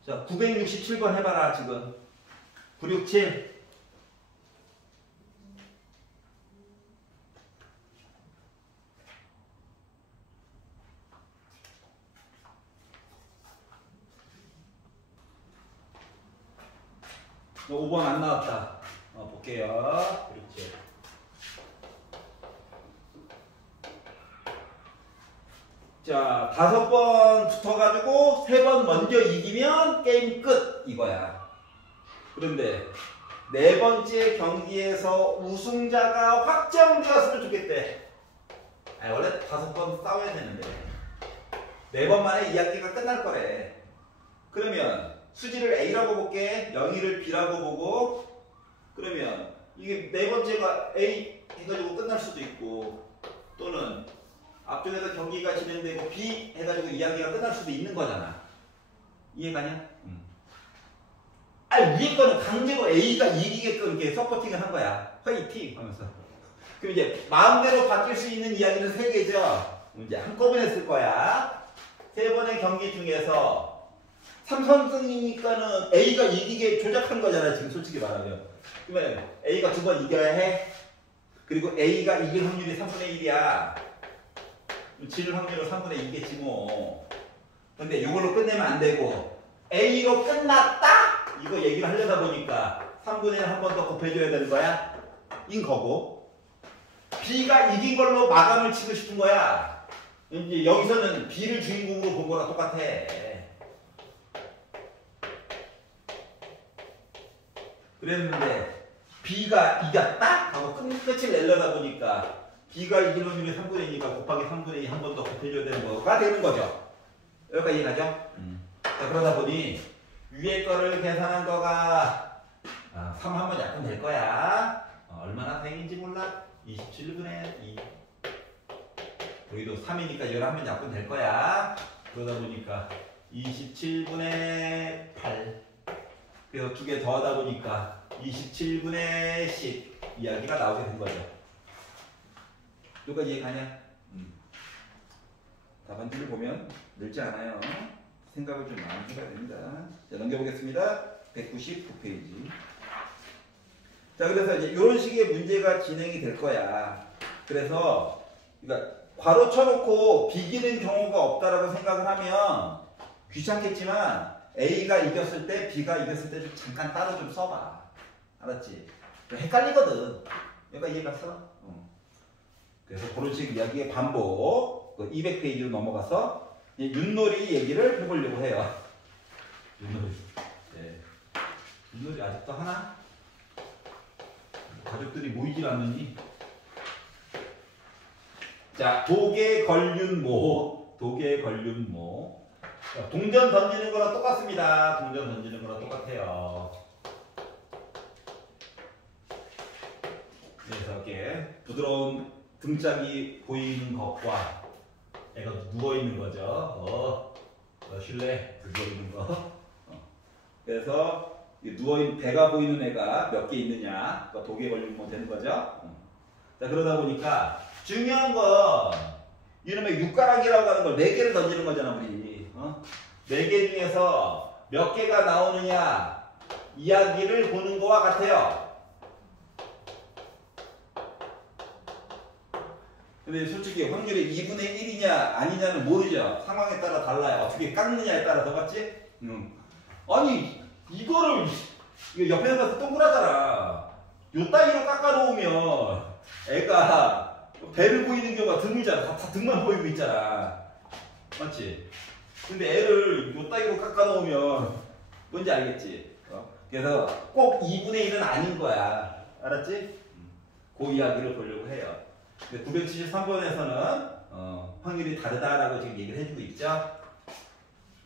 자, 967번 해봐라 지금. 967. 너 5번 안 나왔다. 볼게요. 그렇지. 자, 5번 붙어가지고 3번 먼저 이기면 게임 끝 이거야. 그런데 4번째 경기에서 우승자가 확정되었으면 좋겠대. 원래 5번 싸워야 되는데 4번 만에 이야기가 끝날 거래. 그러면 수지를 A라고 볼게. 영희를 B라고 보고. 그러면 이게 4번째가 A 해가지고 끝날 수도 있고 또는 앞쪽에서 경기가 진행되고 B 해가지고 이야기가 끝날 수도 있는 거잖아. 이해가냐? 위에 거는 강제로 A가 이기게끔 이렇게 서포팅을 한 거야. 화이팅! 하면서. 그럼 이제 마음대로 바뀔 수 있는 이야기는 3개죠. 이제 한꺼번에 쓸 거야. 3번의 경기 중에서 3선승이니까는 A가 이기게 조작한 거잖아, 지금 솔직히 말하면. 그러면 A가 2번 이겨야 해. 그리고 A가 이길 확률이 3분의 1이야. 질 확률은 3분의 2겠지 뭐. 근데 이걸로 끝내면 안 되고 A로 끝났다? 이거 얘기를 하려다 보니까 3분의 1 한 번 더 곱해줘야 되는 거야. 인 거고 B가 이긴 걸로 마감을 치고 싶은 거야. 이제 여기서는 B를 주인공으로 본 거랑 똑같아. 그랬는데 B가 이겼다? 하고 끝을 내려다 보니까 B가 이길 확률이 3분의 2니까 곱하기 3분의 2 한 번 더 곱해줘야 되는 거가 되는 거죠. 여기까지 이해가죠? 자, 그러다 보니 위에 거를 계산한 거가 3 하면 약분 될 거야. 얼마나 다행인지 몰라. 27분의 2. 여기도 3이니까 11면 약분 될 거야. 그러다 보니까 27분의 8. 그래서 2개 더하다 보니까 27분의 10 이야기가 나오게 된 거죠. 여기까지 이해가냐? 답안지를 보면 늘지 않아요. 생각을 좀 많이 해봐야 됩니다. 자, 넘겨보겠습니다. 199페이지. 자, 그래서 이제 이런 식의 문제가 진행이 될 거야. 그래서 그러니까 괄호 쳐놓고 비기는 경우가 없다라고 생각을 하면 귀찮겠지만 A가 이겼을 때 B가 이겼을 때 좀 잠깐 따로 좀 써봐. 알았지? 헷갈리거든. 여기가 이해갔어? 그래서 그런 식 이야기의 반복. 200페이지로 넘어가서 윷놀이 얘기를 해보려고 해요. 윷놀이. 네. 윷놀이 아직도 하나? 가족들이 모이질 않느니. 자, 도개 걸륜모. 도개 걸륜모. 동전 던지는 거랑 똑같습니다. 동전 던지는 거랑 똑같아요. 그래서 이렇게 부드러운 등짝이 보이는 것과 애가 누워있는 거죠. 실내 누워있는 거. 그래서 누워있는 배가 보이는 애가 몇 개 있느냐 도개에 걸리면 되는 거죠. 자, 그러다 보니까 중요한 건 이놈의 육가락이라고 하는 걸 4개를 던지는 거잖아 우리. 4개 중에서 몇 개가 나오느냐 이야기를 보는 거와 같아요. 근데 솔직히 확률이 2분의 1이냐 아니냐는 모르죠. 상황에 따라 달라요. 어떻게 깎느냐에 따라서. 맞지? 아니 이거를 옆에 가서 동그라잖아. 요 따위로 깎아놓으면 애가 배를 보이는 경우가 드물잖아. 다 등만 보이고 있잖아. 맞지? 근데 애를 요 따위로 깎아놓으면 뭔지 알겠지? 그래서 꼭 2분의 1은 아닌 거야. 알았지? 그 이야기를 보려고 해요. 973번에서는 확률이 다르다라고 지금 얘기를 해주고 있죠. 자,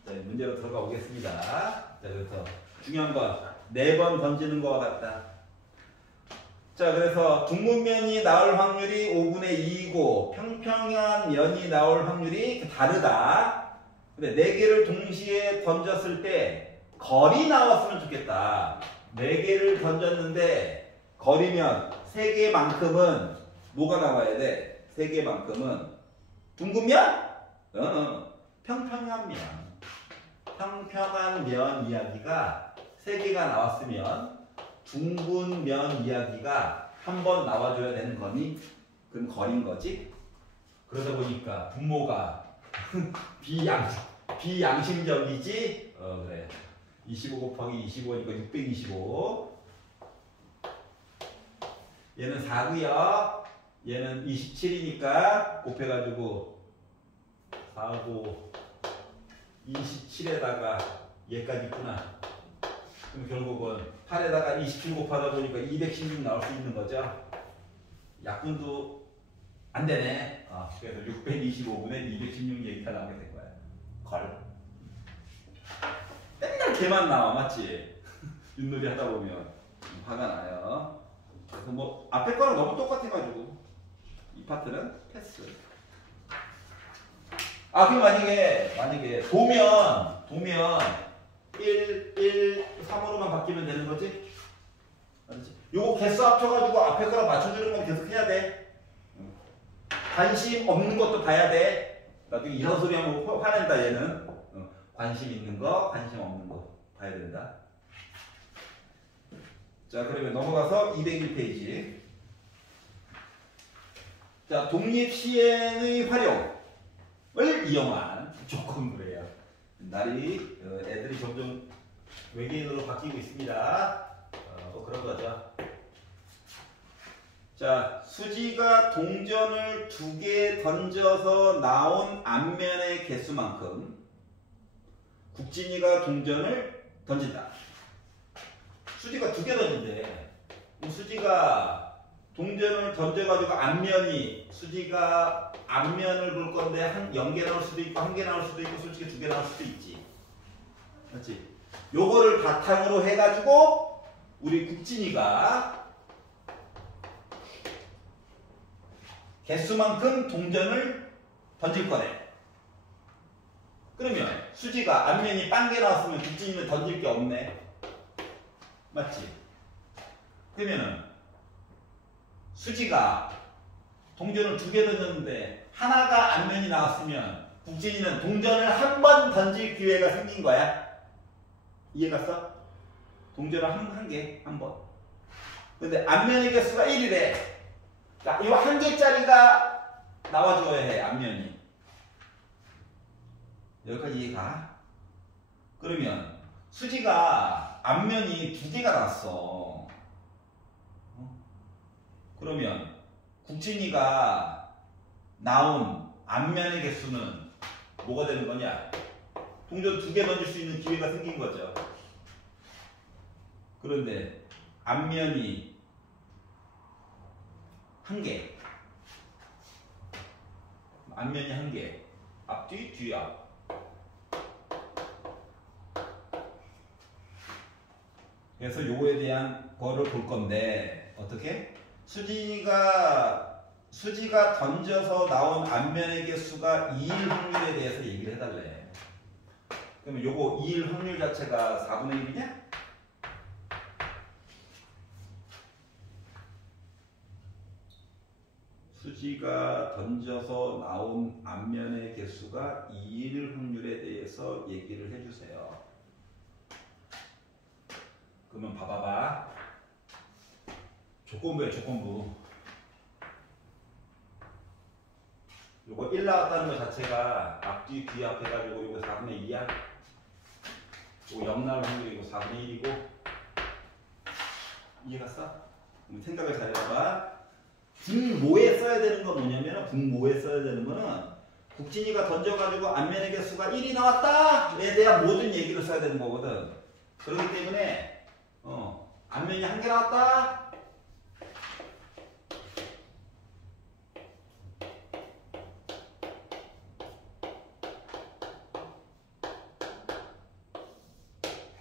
문제로 들어가 보겠습니다. 자, 그래서 중요한 건 4번 던지는 거와 같다. 자, 그래서 둥근면이 나올 확률이 5분의 2이고 평평한 면이 나올 확률이 다르다. 근데 4개를 동시에 던졌을 때 거리 나왔으면 좋겠다. 4개를 던졌는데 거리면 3개만큼은 뭐가 나와야 돼? 3개만큼은 둥근면? 평평한 면. 평평한 면 이야기가 3개가 나왔으면 둥근 면 이야기가 한 번 나와줘야 되는 거니? 그럼 거리인 거지? 그러다 보니까 분모가 비양심적이지? 그래. 25 곱하기 25니까 625. 얘는 4고요. 얘는 27이니까 곱해가지고 4고 27에다가 얘까지 있구나. 그럼 결국은 8에다가 27 곱하다 보니까 216 나올 수 있는 거죠. 약분도 안 되네. 그래서 625분의 216 얘기가 나오게 된 거야. 걸. 맨날 걔만 나와, 맞지? 윷놀이 하다 보면 화가 나요. 그래서 뭐 앞에 거랑 너무 똑같아가지고 이 파트는 패스. 그럼 만약에 도면 1, 3으로만 바뀌면 되는 거지? 알았지? 요거 개수 합쳐가지고 앞에 거랑 맞춰주는 건 계속 해야 돼. 관심 없는 것도 봐야 돼. 나중에 이런 소리 하면 화낸다, 얘는. 관심 있는 거, 관심 없는 거 봐야 된다. 자, 그러면 넘어가서 201페이지. 자, 독립시행의 활용을 이용한 조건부래요. 날이 애들이 점점 외계인으로 바뀌고 있습니다. 그런 거죠. 자, 수지가 동전을 2개 던져서 나온 앞면의 개수만큼 국진이가 동전을 던진다. 수지가 2개 던진대. 수지가 동전을 던져가지고 수지가 앞면을 볼 건데 0개 나올 수도 있고 1개 나올 수도 있고 솔직히 2개 나올 수도 있지. 그렇지? 요거를 바탕으로 해가지고 우리 국진이가 개수만큼 동전을 던질 거래. 그러면 수지가 앞면이 빵개 나왔으면 국진이는 던질 게 없네. 맞지? 그러면은 수지가 동전을 2개 던졌는데 하나가 앞면이 나왔으면 국진이는 동전을 한 번 던질 기회가 생긴 거야. 이해갔어? 동전을 한 번. 근데 앞면의 개수가 1이래. 자, 이거 1개짜리가 나와줘야 해, 앞면이. 여기까지 이해가? 그러면 수지가 앞면이 2개가 나왔어. 그러면 국진이가 나온 앞면의 개수는 뭐가 되는 거냐? 동전 2개 던질 수 있는 기회가 생긴 거죠. 그런데 앞면이 1개. 앞면이 1개. 앞뒤, 뒤앞. 그래서 요거에 대한 거를 볼 건데 어떻게? 수지가 던져서 나온 앞면의 개수가 2일 확률에 대해서 얘기를 해달래. 그러면 요거 2일 확률 자체가 4분의 1이냐? 수지가 던져서 나온 앞면의 개수가 2일 확률에 대해서 얘기를 해주세요. 그러면 봐봐봐. 조건부야, 조건부. 요거 1 나왔다는 것 자체가 앞뒤 뒤앞 해가지고 요거 4분의 2야. 요거 0 나올 확률이 이거 4분의 1이고. 이해갔어? 그럼 생각을 잘 해봐봐. 분모에 써야 되는 건 뭐냐면, 분모에 써야 되는 거는 국진이가 던져가지고 앞면의 개수가 1이 나왔다에 대한 모든 얘기를 써야 되는 거거든. 그렇기 때문에 앞면이 1개 나왔다.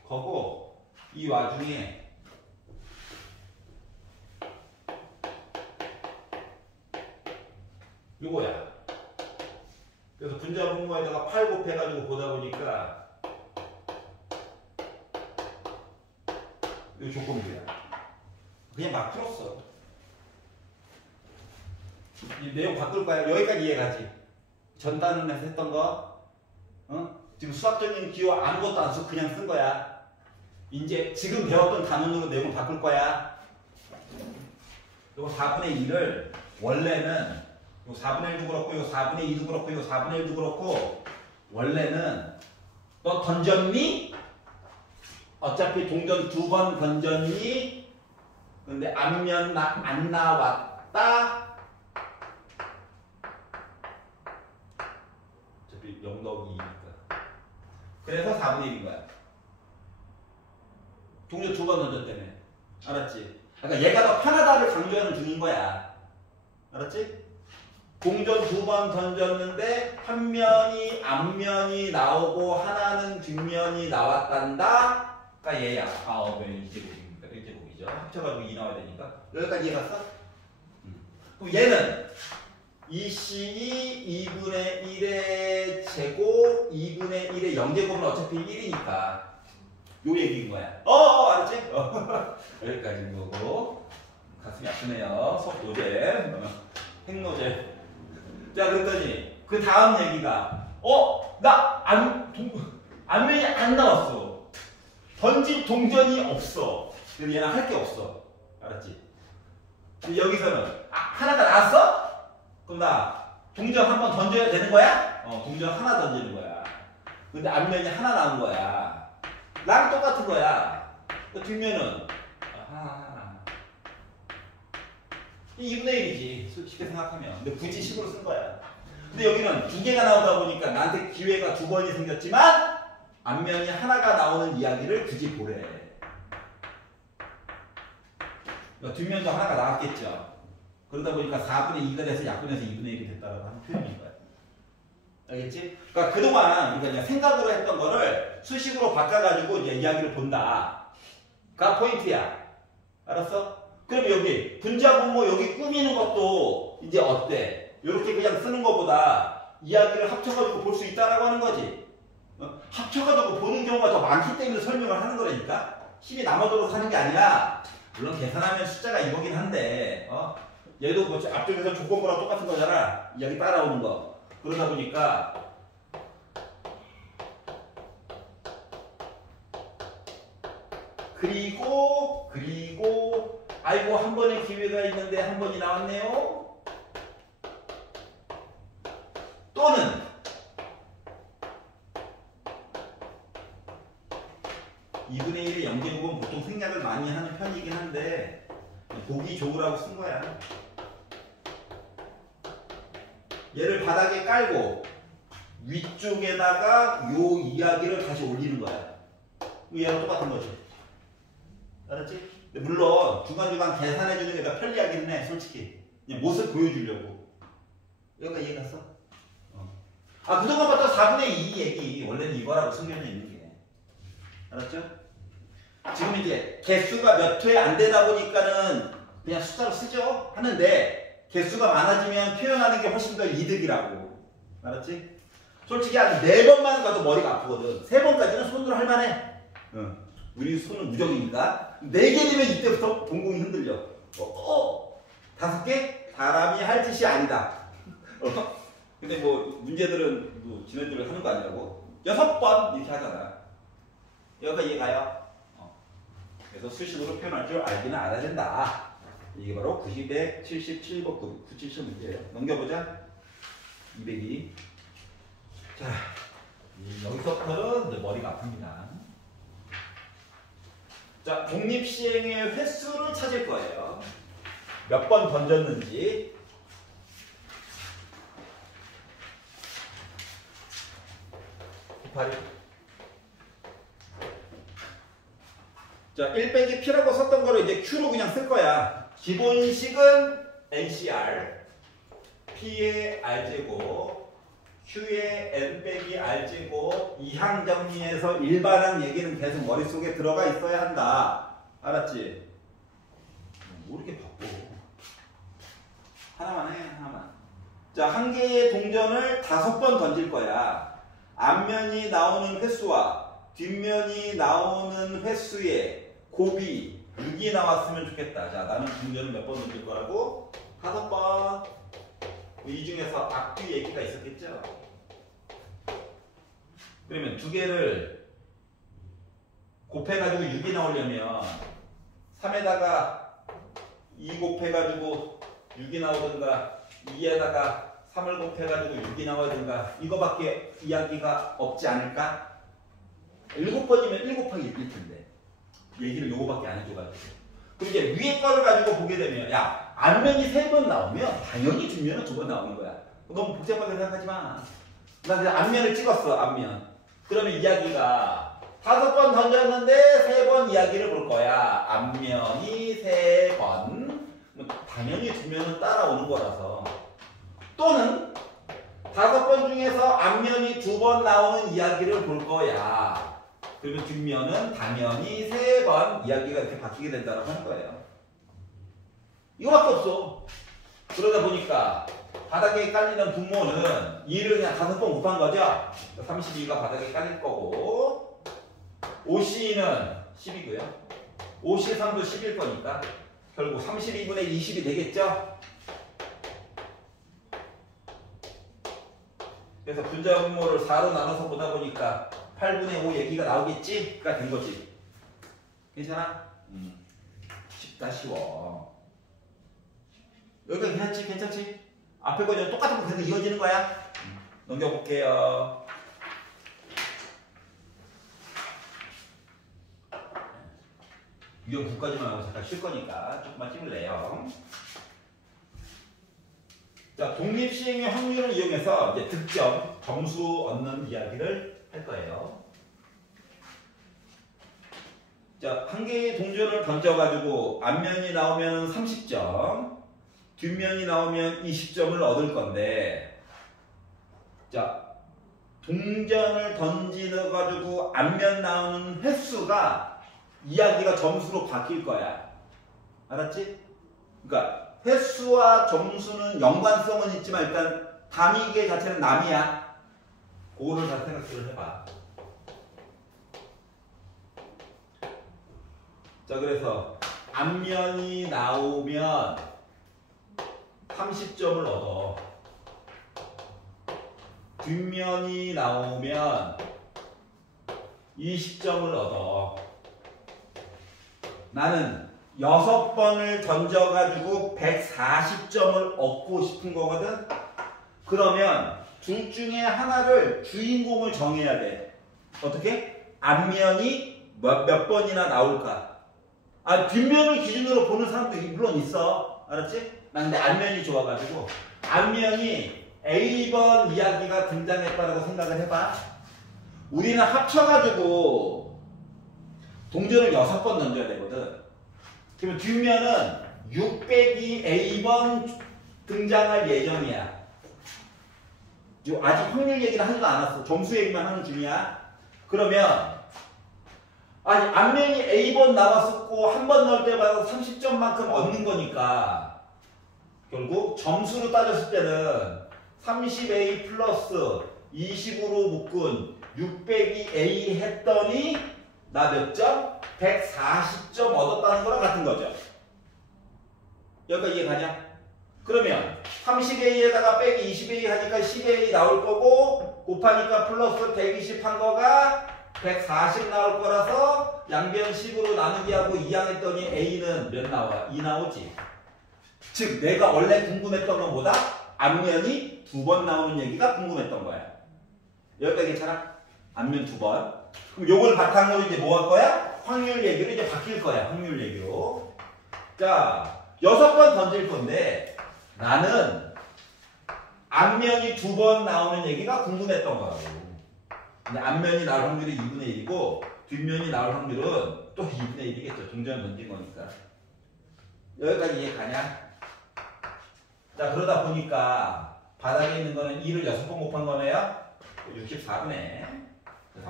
거고 이 와중에 요거야. 그래서 분자분모에다가 8 곱해가지고 보다 보니까 이 조건부야. 그냥 막 풀었어. 이 내용 바꿀 거야. 여기까지 이해가지. 전 단원에서 했던 거, 지금 수학적인 기호 아무것도 안 쓰고 그냥 쓴 거야. 이제 지금 배웠던 단원으로 내용 바꿀 거야. 요거 4분의 1을 원래는 요 4분의 1도 그렇고 요 4분의 2도 그렇고 요 4분의 1도 그렇고 원래는 너 던졌니? 어차피 동전 2번 던졌니? 근데 앞면 안 나왔다. 어차피 0 더하기 2니까. 그래서 4분의 1인 거야. 동전 2번 던졌다며. 알았지? 그러니까 얘가 더 편하다를 강조하는 중인 거야. 알았지? 동전 2번 던졌는데 한 면이 앞면이 나오고 하나는 뒷면이 나왔단다. 그러니까 얘야. 왜 2제곱입니까? 1제곱이죠. 합쳐가지고 2 나와야 되니까. 여기까지 이해갔어? 그럼 얘는 2C 2분의 1의 제곱 2분의 1의 0제곱은 어차피 1이니까 요 얘기인 거야. 알았지? 여기까지인 거고. 가슴이 아프네요. 속 노잼. 핵노잼. 자, 그랬더니 그 다음 얘기가 나 앞면이 안 나왔어. 던질 동전이 없어. 그래서 얘는 할 게 없어. 알았지? 여기서는 하나가 나왔어? 그럼 나 동전 한 번 던져야 되는 거야? 동전 하나 던지는 거야. 근데 앞면이 하나 나온 거야. 나랑 똑같은 거야. 뒷면은 2분의 1이지. 쉽게 생각하면. 근데 굳이 식으로 쓴 거야. 근데 여기는 2개가 나오다 보니까 나한테 기회가 2번이 생겼지만 앞면이 하나가 나오는 이야기를 굳이 보래. 뒷면도 하나가 나왔겠죠. 그러다 보니까 4분의 2가 돼서 약분해서 2분의 1이 됐다라고 하는 표현인 거야. 알겠지? 그러니까 그동안 우리가 그냥 생각으로 했던 거를 수식으로 바꿔가지고 이제 이야기를 본다가 포인트야. 알았어? 그럼 여기 분자분모 여기 꾸미는 것도 이제 어때? 이렇게 그냥 쓰는 것보다 이야기를 합쳐가지고 볼 수 있다라고 하는 거지. 합쳐가지고 보는 경우가 더 많기 때문에 설명을 하는 거라니까. 힘이 남아도록 하는 게 아니라 물론 계산하면 숫자가 이거긴 한데 얘도 뭐 앞쪽에서 조건부랑 똑같은 거잖아. 이야기 따라오는 거. 그러다 보니까 그리고 아이고 한 번의 기회가 있는데 한 번이 나왔네요. 또는 2분의 1의 0제곱은 보통 생략을 많이 하는 편이긴 한데 보기 좋으라고 쓴 거야. 얘를 바닥에 깔고 위쪽에다가 요 이야기를 다시 올리는 거야. 얘랑 똑같은 거지. 알았지? 물론 중간중간 계산해주는 게 더 편리하긴 해. 솔직히 그냥 모습 보여주려고. 여기가 이해갔어? 그동안 봤던 4분의 2 얘기 원래는 이거라고 숨겨져 있는 게. 알았죠? 지금 이제 개수가 몇 회 안 되다 보니까는 그냥 숫자로 쓰죠? 하는데 개수가 많아지면 표현하는 게 훨씬 더 이득이라고. 알았지? 솔직히 한 4번만 가도 머리가 아프거든. 3번까지는 손으로 할만해. 우리 손은 무적이니까. 4개 되면 이때부터 봉공이 흔들려. 5개? 사람이 할 짓이 아니다. 근데 뭐 문제들은 뭐 지네들은 하는 거 아니라고. 6번 이렇게 하잖아. 여기가 이해가요? 그래서 수식으로 표현할 줄 알기는 알아야 된다. 이게 바로 977번 977 문제예요. 넘겨보자. 202. 자, 여기서부터는 머리가 아픕니다. 자, 독립시행의 횟수를 찾을 거예요. 몇 번 던졌는지. 자, 1 빼기 P라고 썼던 거를 이제 Q로 그냥 쓸 거야. 기본식은 NCR, P의 R제곱, Q의 n 빼기 r제곱 이항 정리해서 일반항 얘기는 계속 머릿속에 들어가 있어야 한다. 알았지? 뭐 이렇게 바꿔. 하나만 해, 하나만. 자, 한 개의 동전을 5번 던질 거야. 앞면이 나오는 횟수와 뒷면이 나오는 횟수의 곱이 6이 나왔으면 좋겠다. 자, 나는 동전을 몇 번 던질 거라고? 5번. 이 중에서 앞뒤 얘기가 있었겠죠? 그러면 두 개를 곱해가지고 6이 나오려면 3에다가 2 곱해가지고 6이 나오든가 2에다가 3을 곱해가지고 6이 나오든가 이거밖에 이야기가 없지 않을까? 7번이면 1 곱하기 6일 텐데 얘기를 요거밖에 안 해줘가지고 그리고 이제 위에 거를 가지고 보게 되면 야 앞면이 3번 나오면 당연히 뒷면은 2번 나오는 거야. 너무 복잡하게 생각하지 마. 나 그냥 앞면을 찍었어. 앞면. 그러면 이야기가 5번 던졌는데 3번 이야기를 볼 거야. 앞면이 3번. 당연히 뒷면은 따라오는 거라서. 또는 5번 중에서 앞면이 2번 나오는 이야기를 볼 거야. 그러면 뒷면은 당연히 3번 이야기가 이렇게 바뀌게 된다고 하는 거예요. 이거밖에 없어. 그러다 보니까 바닥에 깔리는 분모는 2를 그냥 5번 곱한 거죠. 32가 바닥에 깔릴 거고 OC는 10이고요. OC3도 10일 거니까 결국 32분의 20이 되겠죠. 그래서 분자 분모를 4로 나눠서 보다 보니까 8분의 5 얘기가 나오겠지? 가 된 거지. 괜찮아? 쉽다 쉬워. 여기가 괜찮지? 괜찮지? 앞에 거는 똑같은 거 계속 이어지는 거야. 넘겨볼게요. 유형 9까지만 하고 잠깐 쉴 거니까 조금만 찍을래요. 자, 독립시행의 확률을 이용해서 이제 득점, 점수 얻는 이야기를 할 거예요. 자, 한 개의 동전을 던져가지고 앞면이 나오면 30점, 뒷면이 나오면 20점을 얻을 건데, 자, 동전을 던지가지고 앞면 나오는 횟수가 이야기가 점수로 바뀔 거야. 알았지? 그러니까 횟수와 점수는 연관성은 있지만 일단 단위계 자체는 남이야. 그거를 다 생각을 해봐. 자, 그래서 앞면이 나오면 30점을 얻어. 뒷면이 나오면 20점을 얻어. 나는 6번을 던져가지고 140점을 얻고 싶은 거거든? 그러면 둘 중에 하나를 주인공을 정해야 돼. 어떻게? 앞면이 몇 번이나 나올까? 아, 뒷면을 기준으로 보는 사람도 물론 있어. 알았지? 난 근데 앞면이 좋아가지고 앞면이 A번 이야기가 등장했다고 생각을 해봐. 우리는 합쳐가지고 동전을 6번 던져야 되거든. 그러면 뒷면은 6 빼기 A번 등장할 예정이야. 아직 확률 얘기는 하지도 않았어. 점수 얘기만 하는 중이야. 그러면 아니 앞면이 A번 나왔었고 한 번 넣을 때마다 30점만큼 얻는 거니까 결국 점수로 따졌을 때는 30A 플러스 20으로 묶은 6 빼기 A 했더니 나 몇 점? 140점 얻었다는 거랑 같은 거죠. 여기까지 이해가냐? 그러면 30A에다가 빼기 20A 하니까 10A 나올 거고 곱하니까 플러스 120 한 거가 140 나올 거라서 양변 10으로 나누기 하고 2항 했더니 A는 몇 나와? 2 나오지. 즉 내가 원래 궁금했던 건 뭐다? 앞면이 2번 나오는 얘기가 궁금했던 거야. 여기까지 괜찮아? 앞면 2번. 그럼 요걸 바탕으로 이제 뭐 할 거야? 확률 얘기로 이제 바뀔 거야. 확률 얘기로. 자, 6번 던질 건데 나는 앞면이 2번 나오는 얘기가 궁금했던 거라고. 근데 앞면이 나올 확률이 2분의 1이고 뒷면이 나올 확률은 또 2분의 1이겠죠. 동전을 던진 거니까. 여기까지 이해 가냐? 자, 그러다 보니까 바닥에 있는 거는 2를 6번 곱한 거네요. 64분의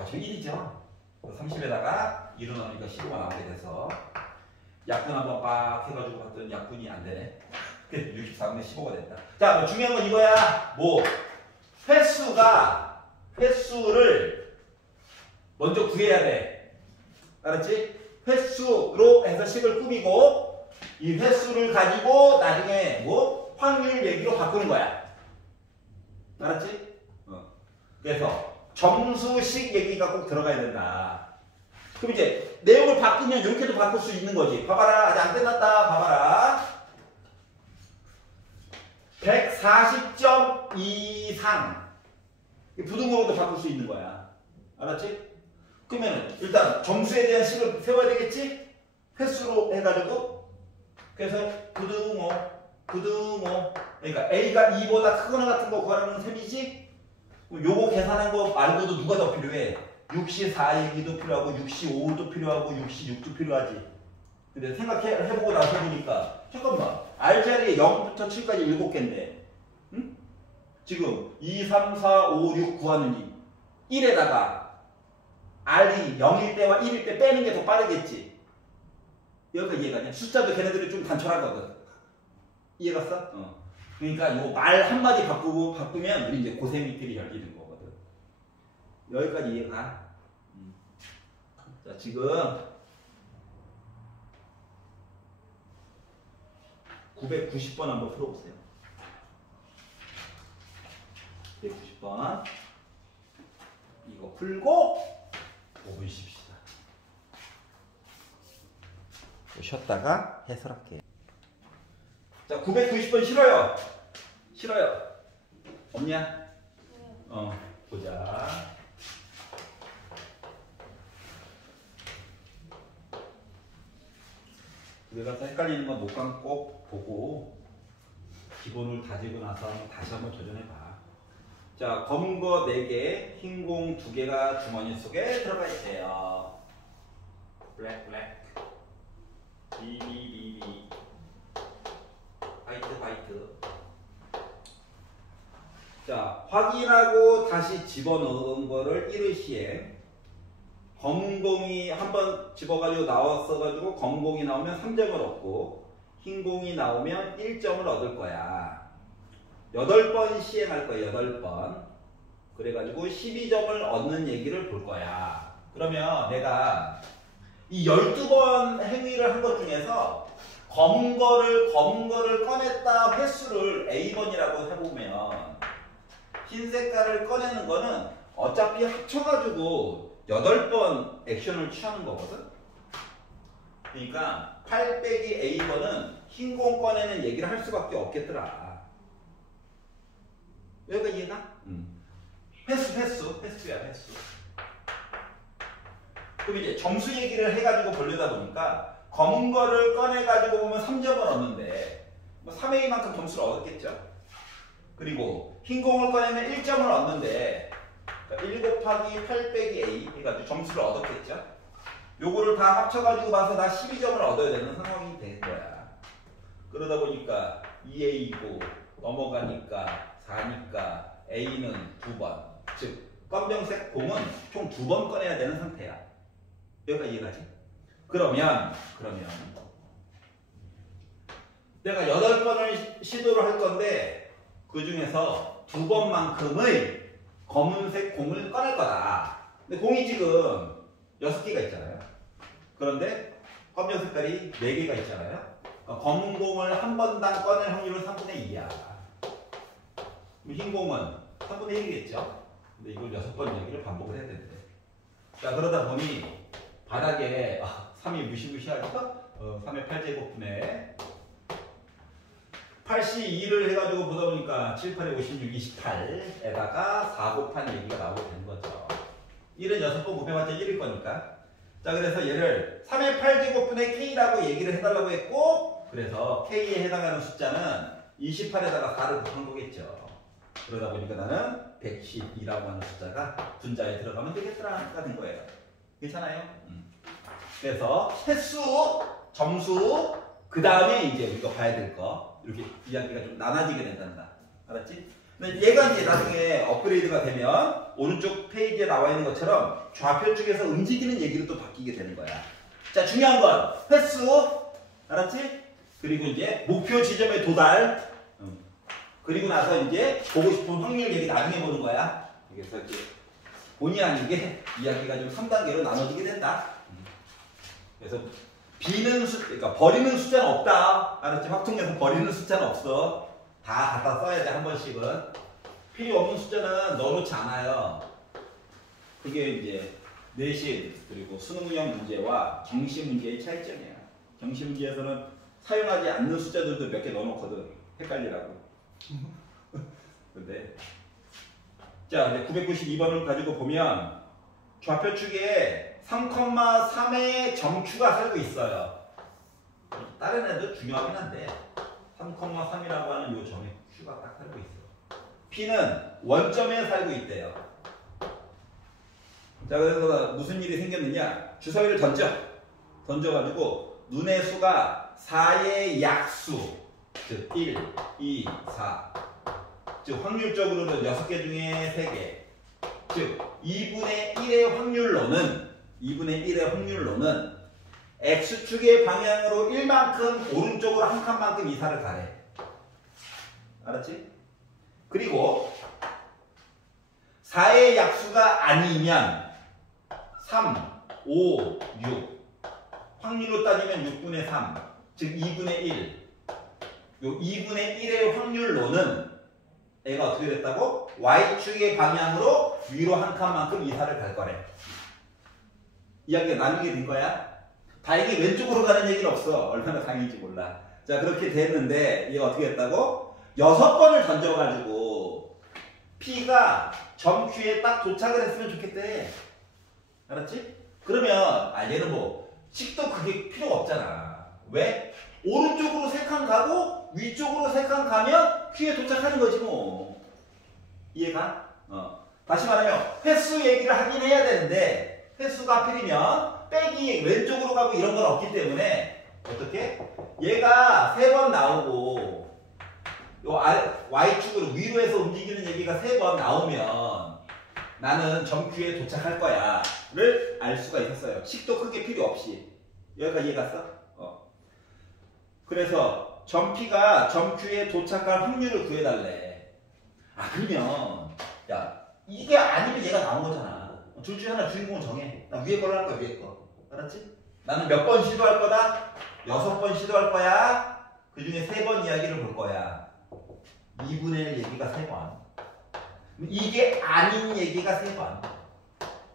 지금 1이죠. 30에다가 1을 넣으니까 15가 나오게 돼서 약분 한번 빡 해가지고 봤더니 약분이 안 되네. 64분의 15가 됐다. 자, 중요한 건 이거야. 뭐 횟수를 먼저 구해야 돼. 알았지? 횟수로 해서 식을 꾸미고 이 횟수를 가지고 나중에 뭐 확률 얘기로 바꾸는 거야. 알았지? 그래서 점수식 얘기가 꼭 들어가야 된다. 그럼 이제 내용을 바꾸면 이렇게도 바꿀 수 있는 거지. 봐봐라. 아직 안 끝났다. 봐봐라. 140점 이상 부등호로도 바꿀 수 있는 거야. 알았지? 그러면 일단 점수에 대한 식을 세워야 되겠지? 횟수로 해가지고 그래서 부등호 그러니까 A가 2보다 크거나 같은 거 구하라는 셈이지? 요거 계산한 거 말고도 누가 더 필요해? 64 얘기도 필요하고 65도 필요하고 66도 필요하지. 근데 생각해보고 나서 보니까 잠깐만 R자리에 0부터 7까지 7개인데 응? 지금 2, 3, 4, 5, 6 구하느니 1에다가 R이 0일 때와 1일 때 빼는 게 더 빠르겠지. 여기가 이해가냐? 숫자도 걔네들이 좀 단촐하거든. 이해갔어? 그러니까 요 말 한마디 바꾸면 우리 이제 고세미들이 열리는 거거든. 여기까지 이해가? 자, 지금 990번 한번 풀어보세요. 990번 이거 풀고 5분 쉽시다. 쉬었다가 해설할게요. 자, 990번 싫어요. 없냐? 보자. 내가 헷갈리는 건 녹강 꼭 보고 기본을 다지고 나서 다시 한번 도전해봐. 자, 검은 거 4개, 흰 공 2개가 주머니 속에 들어가 있대요. 블랙, 비비, 화이트. 자, 확인하고 다시 집어넣은 거를 1의 시행. 검은 공이 한번 집어가지고 나왔어가지고 검은 공이 나오면 3점을 얻고 흰 공이 나오면 1점을 얻을 거야. 8번 시행할 거야. 8번. 그래가지고 12점을 얻는 얘기를 볼 거야. 그러면 내가 이 12번 행위를 한 것 중에서 검은 거를 꺼냈다 횟수를 A번이라고 해보면 흰 색깔을 꺼내는 거는 어차피 합쳐가지고 8번 액션을 취하는 거거든. 그러니까 8 빼기 A번은 흰 공 꺼내는 얘기를 할 수밖에 없겠더라. 여기가 이해가? 횟수야. 그럼 이제 점수 얘기를 해가지고 보려다 보니까 검은 거를 꺼내가지고 보면 3점을 얻는데 뭐 3A만큼 점수를 얻었겠죠. 그리고 흰 공을 꺼내면 1점을 얻는데 1 곱하기 8 빼기 A 해가지고 점수를 얻었겠죠. 요거를 다 합쳐가지고 봐서 다 12점을 얻어야 되는 상황이 된 거야. 그러다 보니까 2A이고 넘어가니까 4니까 A는 2번. 즉 검정색 공은 총 2번 꺼내야 되는 상태야. 여기까지 이해가지? 그러면 내가 8번을 시도를 할 건데 그 중에서 2번만큼의 검은색 공을 꺼낼 거다. 근데 공이 지금 6개가 있잖아요. 그런데 검정 색깔이 4개가 있잖아요. 그러니까 검은 공을 한 번당 꺼낼 확률은 3분의 2야. 흰 공은 3분의 1이겠죠. 근데 이걸 6번 얘기를 반복을 해야 되는데. 자, 그러다 보니 바닥에 3이 무시무시하죠? 3의 8제곱분에 82를 해가지고 보다 보니까 7, 8에 56, 28에다가 4 곱한 얘기가 나오게 되는 거죠. 1은 6번 곱해봤자 1일 거니까. 자, 그래서 얘를 3의 8제곱분의 K라고 얘기를 해달라고 했고, 그래서 K에 해당하는 숫자는 28에다가 4를 곱한 거겠죠. 그러다 보니까 나는 112라고 하는 숫자가 분자에 들어가면 되겠더라가 된 거예요. 괜찮아요? 그래서 횟수, 점수, 그 다음에 이제 우리가 봐야 될 거, 이렇게 이야기가 좀 나눠지게 된단다. 알았지? 근데 얘가 이제 나중에 업그레이드가 되면 오른쪽 페이지에 나와 있는 것처럼 좌표 쪽에서 움직이는 얘기로 또 바뀌게 되는 거야. 자, 중요한 건 횟수, 알았지? 그리고 이제 목표 지점에 도달. 그리고 나서 이제 보고 싶은 확률 얘기 나중에 보는 거야. 그래서 이제 본의 아니게 이야기가 좀 3단계로 나눠지게 된다. 그래서 그러니까 버리는 숫자는 없다. 알았지? 확통에서 버리는 숫자는 없어. 다 갖다 써야 돼, 한 번씩은. 필요 없는 숫자는 넣어놓지 않아요. 그게 이제 내신 그리고 수능형 문제와 정시 문제의 차이점이야. 정시 문제에서는 사용하지 않는 숫자들도 몇 개 넣어놓거든. 헷갈리라고. 근데 자, 이제 992번을 가지고 보면 좌표축에 3,3의 점추가 살고 있어요. 다른 애도 중요하긴 한데 3,3이라고 하는 요 점의 추가 딱 살고 있어. P는 원점에 살고 있대요. 자, 그래서 무슨 일이 생겼느냐? 주사위를 던져가지고 눈의 수가 4의 약수, 즉 1, 2, 4. 즉 확률적으로는 6개 중에 3개. 즉 2분의 1의 확률로는 X축의 방향으로 1만큼 오른쪽으로 한 칸만큼 이사를 가래. 알았지? 그리고 4의 약수가 아니면 3, 5, 6. 확률로 따지면 6분의 3, 즉 2분의 1. 요 2분의 1의 확률로는 얘가 어떻게 됐다고? Y축의 방향으로 위로 한 칸만큼 이사를 갈 거래. 이야기가 나누게 된 거야. 다행히 왼쪽으로 가는 얘기는 없어. 얼마나 강인지 몰라. 자, 그렇게 됐는데 얘가 어떻게 됐다고? 6번을 던져가지고 P가 점 Q에 딱 도착을 했으면 좋겠대. 알았지? 그러면 얘는 뭐 식도 그게 필요가 없잖아. 왜? 오른쪽으로 3칸 가고 위쪽으로 3칸 가면 Q에 도착하는 거지 뭐. 이해가? 다시 말하면 횟수 얘기를 하긴 해야 되는데 횟수가 하필이면 빼기 왼쪽으로 가고 이런 건 없기 때문에 어떻게? 얘가 3번 나오고 요 아래 Y축으로 위로 해서 움직이는 얘기가 3번 나오면 나는 점 Q에 도착할 거야 를 알 수가 있었어요. 식도 크게 필요 없이. 여기까지 이해갔어? 그래서 점 P가 점 Q에 도착할 확률을 구해달래. 그러면 야 이게 아니면 얘가 나온 거잖아. 둘 중에 하나 주인공을 정해. 나 위에 걸로 할 거야, 위에 거. 알았지? 나는 몇 번 시도할 거다? 6번 시도할 거야. 그 중에 3번 이야기를 볼 거야. 2분의 1 얘기가 3번. 이게 아닌 얘기가 3번.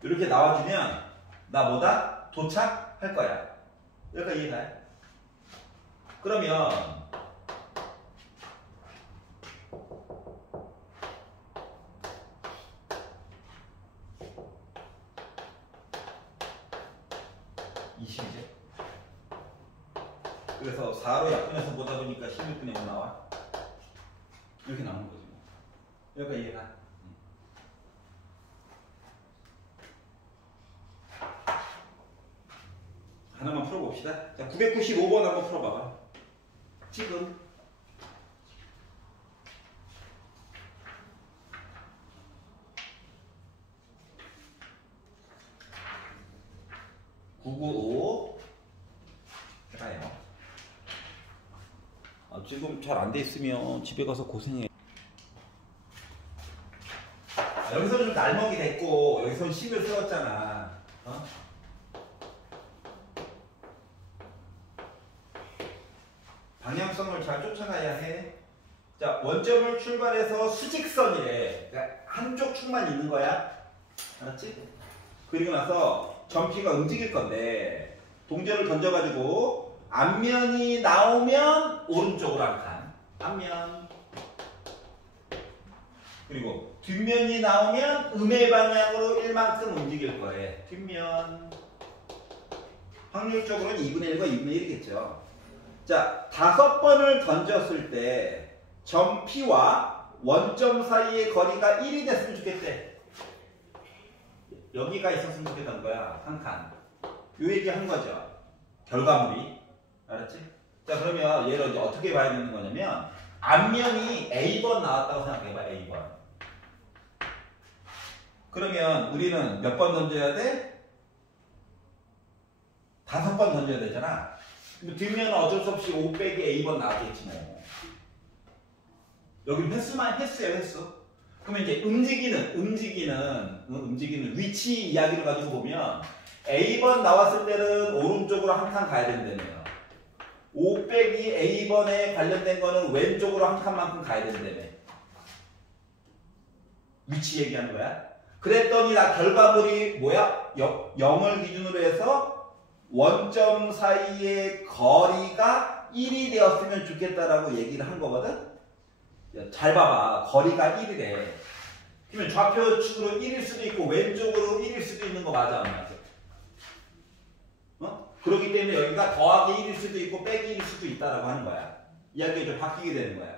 이렇게 나와주면 나 뭐다? 도착할 거야. 여기까지 이해가요? 그러면 20이제. 그래서 4로 약분해서 보다 보니까 16분의 5 나와. 이렇게 나오는 거지. 여기까지 이해가? 하나만 풀어봅시다. 자, 995번 한번 풀어봐봐. 지금. 해봐요. 지금 잘 안 돼 있으면 집에 가서 고생해. 여기서는 좀 날먹이 됐고 여기서는 식을 세웠잖아. 방향성을 잘 쫓아가야 해. 자, 원점을 출발해서 수직선이래. 그러니까 한쪽 축만 있는 거야. 알았지? 그리고 나서 점피가 움직일 건데 동전을 던져가지고 앞면이 나오면 오른쪽으로 한 칸. 앞면. 그리고 뒷면이 나오면 음의 방향으로 1만큼 움직일 거래. 뒷면. 확률적으로는 2분의 1과 2분의 1이겠죠. 자, 5번을 던졌을 때 점 P와 원점 사이의 거리가 1이 됐으면 좋겠대. 여기가 있었으면 좋겠다는 거야. 한 칸. 요 얘기 한 거죠. 결과물이. 알았지? 자, 그러면 얘를 이제 어떻게 봐야 되는 거냐면 앞면이 A번 나왔다고 생각해봐. A번. 그러면 우리는 몇 번 던져야 돼? 5번 던져야 되잖아. 근데 뒷면은 어쩔 수 없이 5 빼기 A번 나왔겠지 뭐. 여기 횟수만 횟수예요, 횟수. 그러면 이제 움직이는 위치 이야기를 가지고 보면 A번 나왔을 때는 오른쪽으로 한 칸 가야 된다며요. 5 빼기 A번에 관련된 거는 왼쪽으로 한 칸만큼 가야 된다며. 위치 얘기하는 거야. 그랬더니 나 결과물이 뭐야? 0을 기준으로 해서 원점 사이의 거리가 1이 되었으면 좋겠다라고 얘기를 한 거거든. 잘 봐봐. 거리가 1이래. 그러면 좌표축으로 1일 수도 있고 왼쪽으로 1일 수도 있는 거 맞아 안 맞아? 그렇기 때문에 여기가 더하기 1일 수도 있고 빼기 1일 수도 있다라고 하는 거야. 이야기가 좀 바뀌게 되는 거야.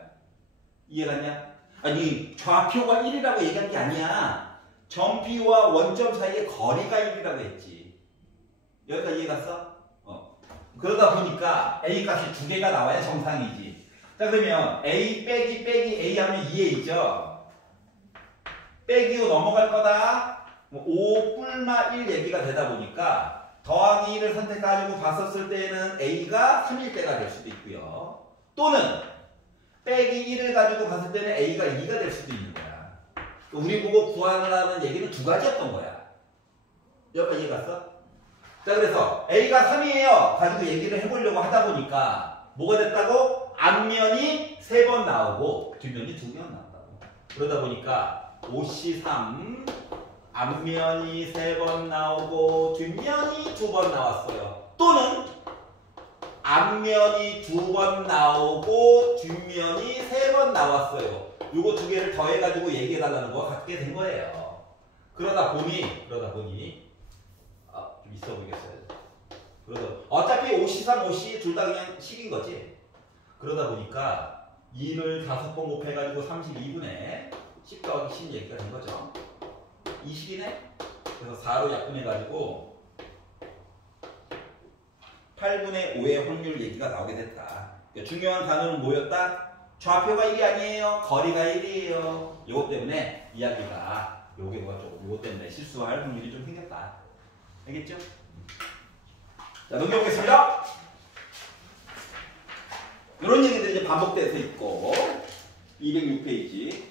이해갔냐? 아니 좌표가 1이라고 얘기한 게 아니야. 점P와 원점 사이의 거리가 1이라고 했지. 여기까지 이해갔어? 그러다 보니까 A 값이 2개가 나와야 정상이지. 자 그러면 A 빼기 A 하면 2A죠. 빼기로 넘어갈 거다. 5 뿔마 1 얘기가 되다 보니까 더하기 1을 선택가지고 봤었을 때는 A가 3일 때가 될 수도 있고요. 또는 빼기 1을 가지고 봤을 때는 A가 2가 될 수도 있는 거야. 우리 보고 구하라는 얘기는 두 가지였던 거야. 여기까지 이해갔어? 자 그래서 A가 3이에요 가지고 얘기를 해보려고 하다 보니까 뭐가 됐다고? 앞면이 3번 나오고 뒷면이 2번 나온다고. 그러다 보니까 OC3 앞면이 3번 나오고 뒷면이 2번 나왔어요. 또는 앞면이 2번 나오고 뒷면이 3번 나왔어요. 요거 두 개를 더해가지고 얘기해달라는 거 갖게 된 거예요. 그러다 보니 좀 있어 보이겠어요. 그래서 어차피 OC3, OC 둘 다 그냥 식인 거지. 그러다 보니까 2를 5번 곱해가지고 32분의 10 더하기 10 얘기가 된 거죠. 이 식이네. 그래서 4로 약분해가지고 8분의 5의 확률 얘기가 나오게 됐다. 그러니까 중요한 단어는 뭐였다? 좌표가 1이 아니에요. 거리가 1이에요. 이것 때문에 이야기가 요거 때문에 실수할 확률이 좀 생겼다. 알겠죠? 자, 넘겨보겠습니다. 이런 얘기들이 이제 반복돼서 있고 206페이지.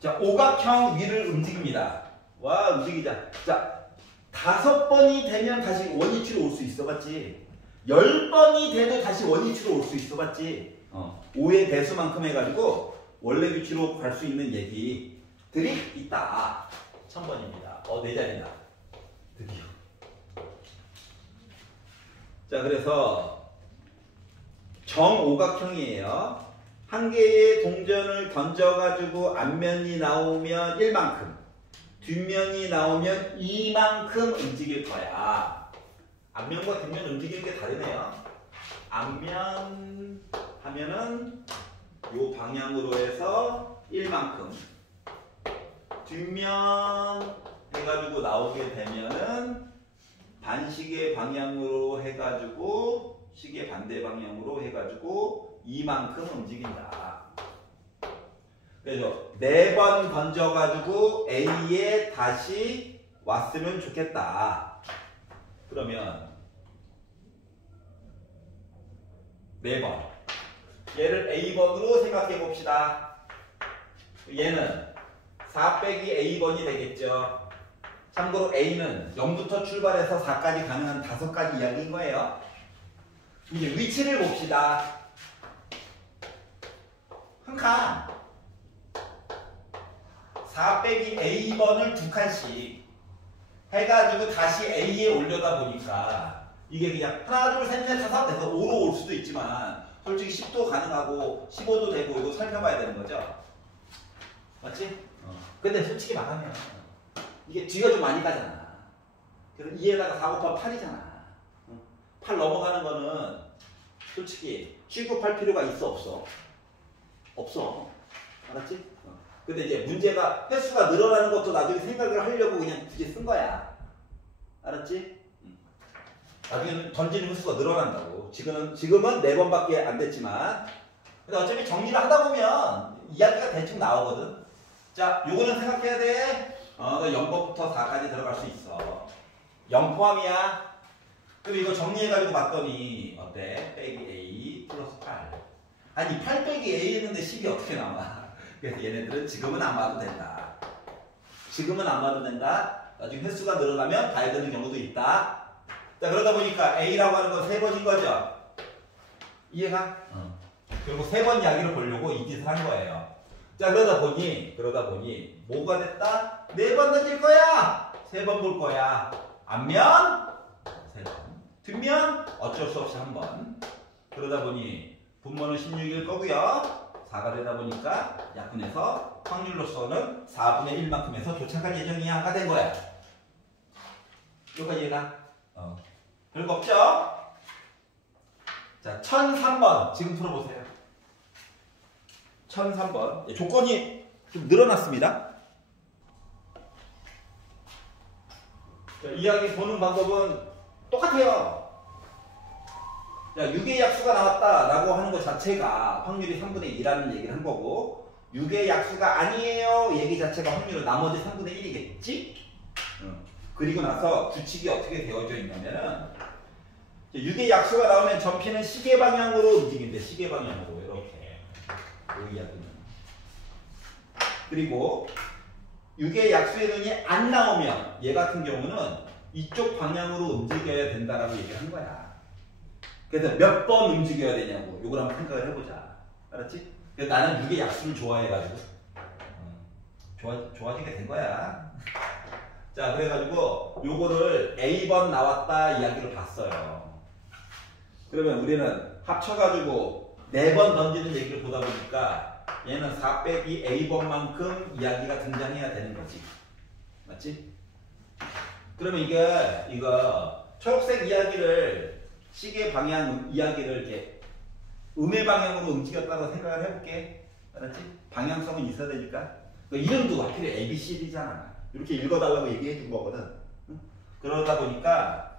자, 오각형 위를 움직입니다. 와, 움직이자. 자, 5번이 되면 다시 원위치로 올 수 있어, 맞지? 10번이 돼도 다시 원위치로 올 수 있어, 맞지? 5의 배수만큼 해가지고 원래 위치로 갈 수 있는 얘기들이 있다. 1000번입니다. 네 자리다. 드디어. 자, 그래서 정오각형이에요. 한 개의 동전을 던져가지고 앞면이 나오면 1만큼, 뒷면이 나오면 2만큼 움직일 거야. 앞면과 뒷면 움직이는 게 다르네요. 앞면 하면은 요 방향으로 해서 1만큼, 뒷면 해가지고 나오게 되면은 반시계 방향으로 해가지고 시계 반대 방향으로 해가지고 이만큼 움직인다. 그래서 4번 던져가지고 A에 다시 왔으면 좋겠다. 그러면 4번. 얘를 A번으로 생각해 봅시다. 얘는 4 빼기 A번이 되겠죠. 참고로 A는 0부터 출발해서 4까지 가능한 5가지 이야기인 거예요. 이제 위치를 봅시다. 한 칸. 4 빼기 A번을 2칸씩 해가지고 다시 A에 올려다 보니까 이게 그냥 하나, 둘, 셋, 넷, 다섯 해서 5로 올 수도 있지만 솔직히 10도 가능하고 15도 되고 이거 살펴봐야 되는 거죠. 맞지? 근데 솔직히 말하면 이게 뒤가 좀 많이 가잖아. 그래서 2에다가 4 곱하면 8이잖아. 8 넘어가는 거는 솔직히 취급할 필요가 있어 없어? 없어. 알았지? 근데 이제 문제가 횟수가 늘어나는 것도 나중에 생각을 하려고 그냥 굳이 쓴 거야. 알았지? 나중에는 던지는 횟수가 늘어난다고. 지금은 4번밖에 안 됐지만. 근데 어차피 정리를 하다 보면 이야기가 대충 나오거든. 자, 요거는 생각해야 돼. 0번부터 4까지 들어갈 수 있어. 0 포함이야. 그리고 이거 정리해가지고 봤더니 어때? 빼기 A 플러스 8. 아니 8 빼기 A 했는데 10이 어떻게 나와? 그래서 얘네들은 지금은 안 봐도 된다. 지금은 안 봐도 된다. 나중에 횟수가 늘어나면 봐야 되는 경우도 있다. 자, 그러다 보니까 A라고 하는 건 3번인 거죠. 이해가? 그리고 3번 이야기를 보려고 이 짓을 한 거예요. 자, 그러다 보니 뭐가 됐다? 4번 던질 거야. 3번 볼 거야. 앞면 3번. 뒷면 어쩔 수 없이 1번. 그러다 보니 분모는 16일 거고요. 4가 되다 보니까 약분해서 확률로서는 4분의 1만큼 해서 도착할 예정이야가 된 거야. 여기까지 이해가? 별거 없죠? 자, 1003번 지금 풀어보세요. 1003번 조건이 좀 늘어났습니다. 자, 이야기 보는 방법은 똑같아요. 자, 6의 약수가 나왔다라고 하는 것 자체가 확률이 3분의 2라는 얘기를 한 거고 6의 약수가 아니에요 얘기 자체가 확률은 나머지 3분의 1이겠지? 그리고 나서 규칙이 어떻게 되어져 있냐면은 6의 약수가 나오면 전피는 시계 방향으로 움직인대. 시계 방향으로 이렇게 이 이야기는. 그리고 6의 약수의 눈이 안 나오면 얘 같은 경우는 이쪽 방향으로 움직여야 된다라고 얘기를 한 거야. 그래서 몇 번 움직여야 되냐고 요걸 한번 생각을 해보자. 알았지? 그래서 나는 6의 약수를 좋아해가지고 좋아지게 된 거야. 자, 그래가지고 요거를 A번 나왔다 이야기를 봤어요. 그러면 우리는 합쳐가지고 4번 던지는 얘기를 보다 보니까 얘는 4 빼기 A번만큼 이야기가 등장해야 되는 거지. 맞지? 그러면 이거 초록색 이야기를 시계 방향 이야기를 이렇게 음의 방향으로 움직였다고 생각을 해볼게. 알았지? 방향성은 있어야 되니까. 이름도 하필 ABCD잖아. 이렇게 읽어달라고 얘기해 준 거거든. 그러다 보니까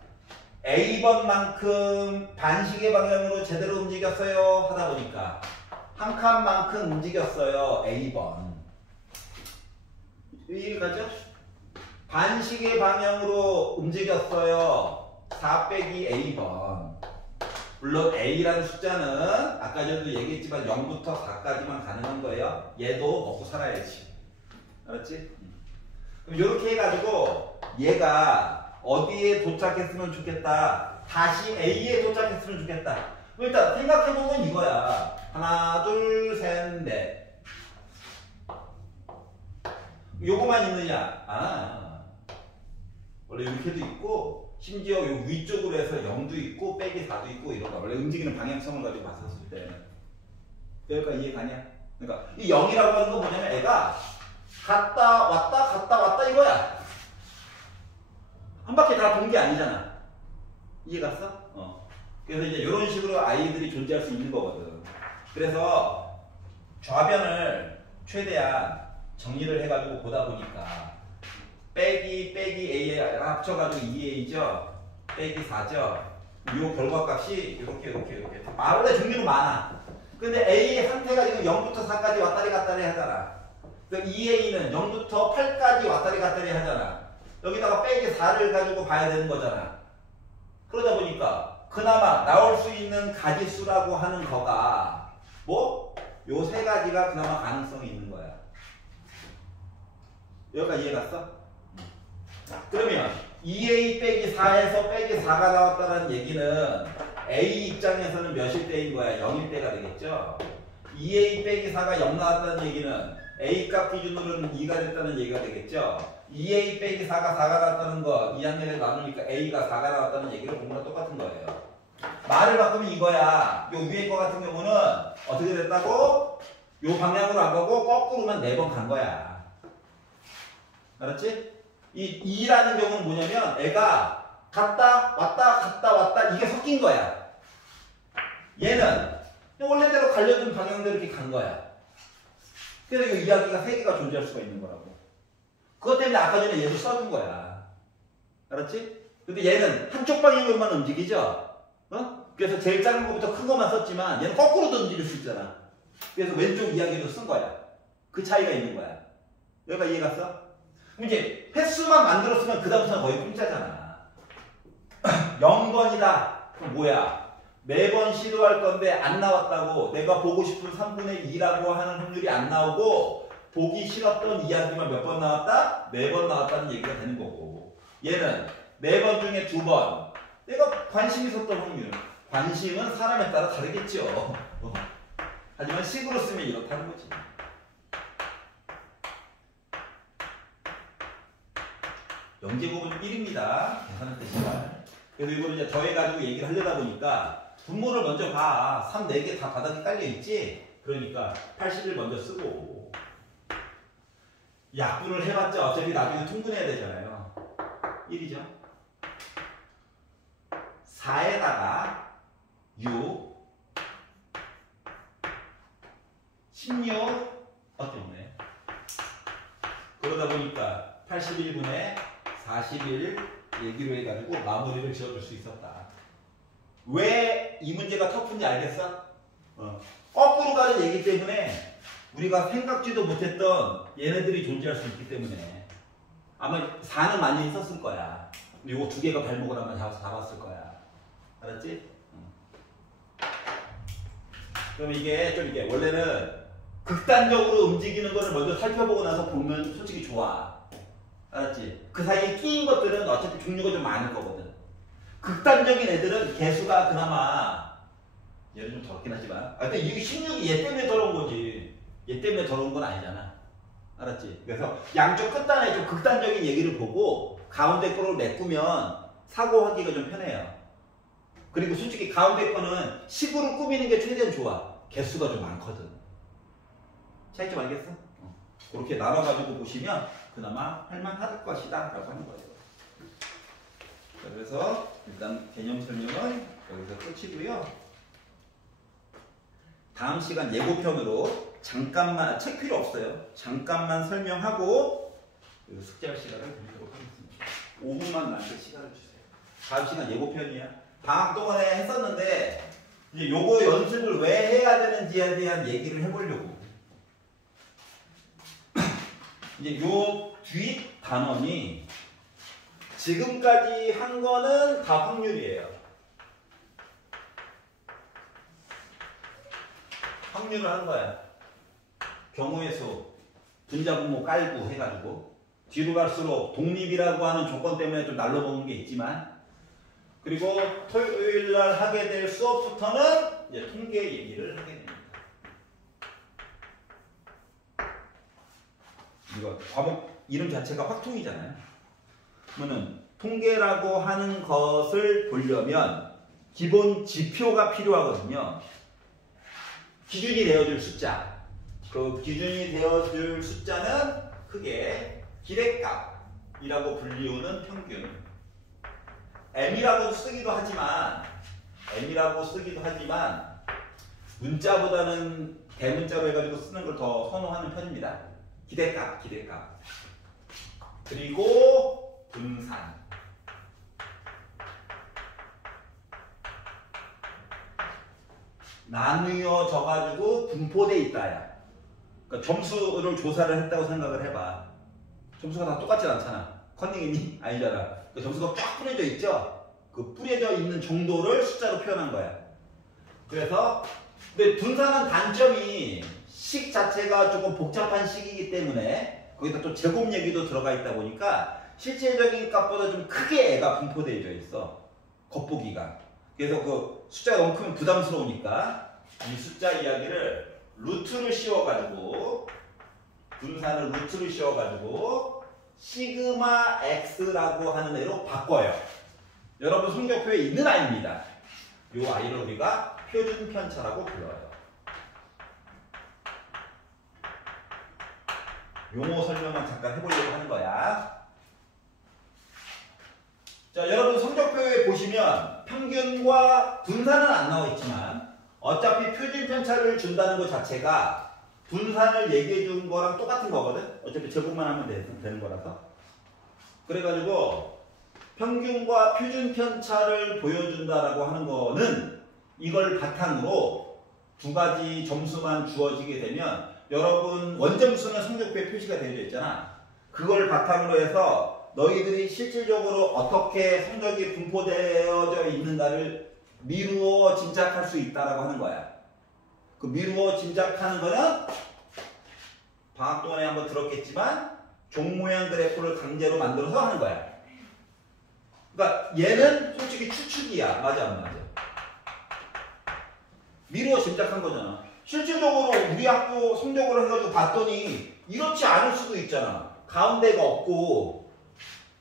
A번만큼 반시계 방향으로 제대로 움직였어요 하다 보니까 한 칸만큼 움직였어요. A번. 이해가죠? 반시계 방향으로 움직였어요. 4 빼기 A번. 물론 A라는 숫자는 아까 전에도 얘기했지만 0부터 4까지만 가능한 거예요. 얘도 먹고 살아야지. 알았지? 그럼 이렇게 해가지고 얘가 어디에 도착했으면 좋겠다. 다시 A에 도착했으면 좋겠다. 일단 생각해보면 이거야. 하나, 둘, 셋, 넷. 요거만 있느냐? 원래 이렇게도 있고 심지어 요 위쪽으로 해서 0도 있고 빼기 4도 있고 이런 거. 원래 움직이는 방향성을 가지고 봤었을 때는. 여기까지 이해가냐? 그러니까 이 0이라고 하는 건 뭐냐면 애가 갔다 왔다 이거야. 한 바퀴 다 돈 게 아니잖아. 이해갔어? 그래서 이제 이런 식으로 아이들이 존재할 수 있는 거거든. 그래서 좌변을 최대한 정리를 해가지고 보다 보니까 빼기 A에 합쳐가지고 2A죠. 빼기 4죠. 요 결과값이 이렇게. 원래 종류로 많아. 근데 A의 상태가 지금 0부터 4까지 왔다리 갔다리 하잖아. 그럼 2A는 0부터 8까지 왔다리 갔다리 하잖아. 여기다가 빼기 4를 가지고 봐야 되는 거잖아. 그러다 보니까 그나마 나올 수 있는 가지수라고 하는 거가 뭐? 요 세 가지가 그나마 가능성이 있는 거야. 여기까지 이해갔어? 그러면 2A 빼기 4에서 빼기 4가 나왔다는 얘기는 A 입장에서는 몇일 때인 거야? 0일 때가 되겠죠? 2A 빼기 4가 0 나왔다는 얘기는 A 값 기준으로는 2가 됐다는 얘기가 되겠죠? 2A 빼기 4가 4가 나왔다는 거 2학년에 나누니까 A가 4가 나왔다는 얘기를 보는 건 똑같은 거예요. 말을 바꾸면 이거야. 요 위에 거 같은 경우는 어떻게 됐다고? 요 방향으로 안 가고 거꾸로만 4번 간 거야. 알았지? 이 2라는 경우는 뭐냐면 애가 갔다 왔다 이게 섞인 거야. 얘는 원래대로 가려던 방향대로 이렇게 간 거야. 그래서 이 이야기가 3개가 존재할 수가 있는 거라고. 그것 때문에 아까 전에 얘도 써준 거야. 알았지? 근데 얘는 한쪽 방향으로만 움직이죠? 그래서 제일 작은 것부터 큰 것만 썼지만 얘는 거꾸로도 움직일 수 있잖아. 그래서 왼쪽 이야기도 쓴 거야. 그 차이가 있는 거야. 여기가 이해 갔어? 그럼 이제 횟수만 만들었으면 그 다음부터는 거의 공짜잖아. 0번이다. 그럼 뭐야? 매번 시도할 건데 안 나왔다고 내가 보고 싶은 3분의 2라고 하는 확률이 안 나오고 보기 싫었던 이야기만 몇 번 나왔다? 4번 나왔다는 얘기가 되는 거고 얘는 4번 중에 2번 내가 관심 있었던 확률 관심은 사람에 따라 다르겠죠. 하지만 식으로 쓰면 이렇다는 거지. 영제곱은 1입니다. 계산할 때 시간. 그래서 이거를 이제 더해가지고 얘기를 하려다 보니까 분모를 먼저 봐. 3, 4개 다 바닥에 깔려있지? 그러니까 80을 먼저 쓰고 약분을 해봤자 어차피 나중에 통분해야 되잖아요. 1이죠. 4에다가 6 16 어때요? 그러다 보니까 81분에 41 얘기로 해가지고 마무리를 지어줄 수 있었다. 왜 이 문제가 터프인지 알겠어? 거꾸로 가는 얘기 때문에 우리가 생각지도 못했던 얘네들이 존재할 수 있기 때문에 아마 4는 많이 썼을 거야. 근데 요거 2개가 발목을 아마 잡았을 거야. 알았지? 그럼 이게 좀 이게 원래는 극단적으로 움직이는 거를 먼저 살펴보고 나서 보면 솔직히 좋아. 알았지? 그 사이에 끼인 것들은 어차피 종류가 좀 많을 거거든. 극단적인 애들은 개수가 그나마 얘는 좀 더럽긴 하지만 근데 이 16이 얘 때문에 더러운 거지. 얘 때문에 더러운 건 아니잖아. 알았지? 그래서 양쪽 끝단에 좀 극단적인 얘기를 보고 가운데 거를 메꾸면 사고하기가 좀 편해요. 그리고 솔직히 가운데 거는 식으로 꾸미는 게 최대한 좋아. 개수가 좀 많거든. 차이점 알겠어? 그렇게 나눠가지고 보시면 그나마 할만할 것이다 라고 하는 거예요. 자, 그래서 일단 개념 설명은 여기서 끝이고요. 다음 시간 예고편으로 잠깐만 책 필요 없어요. 잠깐만 설명하고 숙제할 시간을 드리도록 하겠습니다. 5분만 남게 시간을 주세요. 다음 시간 예고편이야. 방학 동안에 했었는데 이제 요거 연습을 왜 해야 되는지에 대한 얘기를 해보려고. 이제 요 뒷 단원이 지금까지 한 거는 다 확률이에요. 확률을 한 거야. 경우의 수, 분자분모 깔고 해가지고 뒤로 갈수록 독립이라고 하는 조건 때문에 좀 날로 먹는 게 있지만 그리고 토요일날 하게 될 수업부터는 이제 통계 얘기를 하게 됩니다. 이거 과목 이름 자체가 확통이잖아요. 그러면 통계라고 하는 것을 보려면 기본 지표가 필요하거든요. 기준이 되어줄 숫자. 그 기준이 되어줄 숫자는 크게 기대값이라고 불리우는 평균. M이라고 쓰기도 하지만 문자보다는 대문자로 해가지고 쓰는 걸 더 선호하는 편입니다. 기대값. 그리고 분산. 나누어져가지고 분포돼 있다야. 그러니까 점수를 조사를 했다고 생각을 해봐. 점수가 다 똑같지 않잖아. 컨닝이니? 아니잖아. 그러니까 점수가 쫙 뿌려져 있죠? 그 뿌려져 있는 정도를 숫자로 표현한 거야. 그래서 근데 분산은 단점이 식 자체가 조금 복잡한 식이기 때문에 거기다 또 제곱 얘기도 들어가 있다 보니까 실제적인 값보다 좀 크게 애가 분포되어 있어. 겉보기가. 그래서 그 숫자가 너무 크면 부담스러우니까 이 숫자 이야기를 루트를 씌워가지고 분산을 루트를 씌워가지고 시그마 x라고 하는 애로 바꿔요. 여러분 성적표에 있는 아이입니다. 이 아이를 우리가 표준 편차라고 불러요. 용어 설명만 잠깐 해보려고 하는 거야. 자, 여러분 성적표에 보시면 평균과 분산은 안 나와 있지만 어차피 표준 편차를 준다는 것 자체가 분산을 얘기해 준 거랑 똑같은 거거든. 어차피 제곱만 하면 되는 거라서. 그래가지고 평균과 표준 편차를 보여준다라고 하는 거는 이걸 바탕으로 두 가지 점수만 주어지게 되면 여러분 원점수는 성적표에 표시가 되어 있잖아. 그걸 바탕으로 해서 너희들이 실질적으로 어떻게 성적이 분포되어져 있는가를 미루어 짐작할 수 있다라고 하는 거야. 그 미루어 짐작하는 거는 방학 동안에 한번 들었겠지만 종 모양 그래프를 강제로 만들어서 하는 거야. 그러니까 얘는 솔직히 추측이야. 맞아 안 맞아? 미루어 짐작한 거잖아. 실질적으로 우리 학교 성적으로 해가지고 봤더니 이렇지 않을 수도 있잖아. 가운데가 없고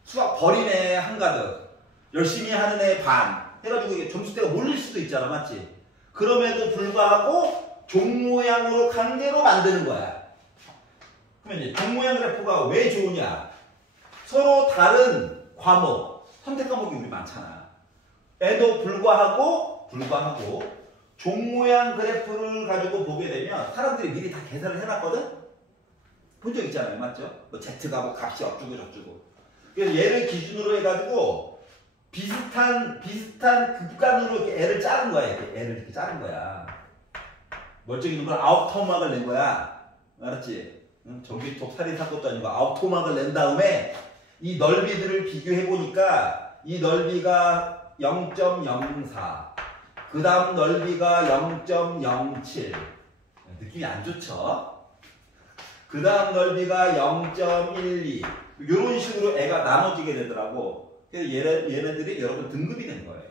수학 버리네 한가득, 열심히 하는 애 반 해가지고 이게 점수대가 몰릴 수도 있잖아. 맞지? 그럼에도 불구하고 종 모양으로 강제로 만드는 거야. 그러면 이제 종 모양 그래프가 왜 좋으냐? 서로 다른 과목, 선택 과목이 우리 많잖아. 에도 불구하고 종 모양 그래프를 가지고 보게 되면 사람들이 미리 다 계산을 해놨거든? 본 적 있잖아요. 맞죠? 뭐 Z가 뭐 값이 어쩌고 저쩌고. 그래서 얘를 기준으로 해가지고 비슷한 극간으로 이렇게 애를 자른 거야. 애를 이렇게 자른 거야. 멀쩡히 있는 걸 아웃토막을 낸 거야. 알았지? 응? 전기톱 살인 사건도 아니고 아웃토막을 낸 다음에 이 넓이들을 비교해 보니까 이 넓이가 0.04, 그 다음 넓이가 0.07. 느낌이 안 좋죠? 그 다음 넓이가 0.12. 이런 식으로 애가 나눠지게 되더라고. 그래서 얘네들이 여러분 등급이 된 거예요.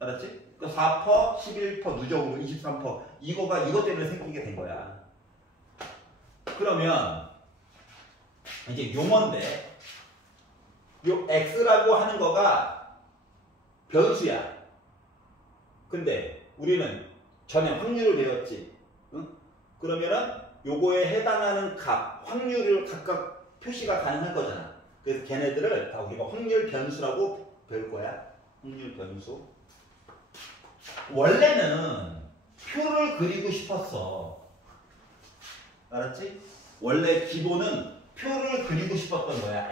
알았지? 그 4%, 11%, 누적으로 23%. 이것 때문에 생기게 된 거야. 그러면 이제 용어인데 요 x라고 하는 거가 변수야. 근데 우리는 전에 확률을 배웠지. 응? 그러면은 요거에 해당하는 값, 확률을 각각 표시가 가능할 거잖아. 그래서 걔네들을 다 우리가 확률 변수라고 배울 거야. 확률 변수. 원래는 표를 그리고 싶었어. 알았지? 원래 기본은 표를 그리고 싶었던 거야.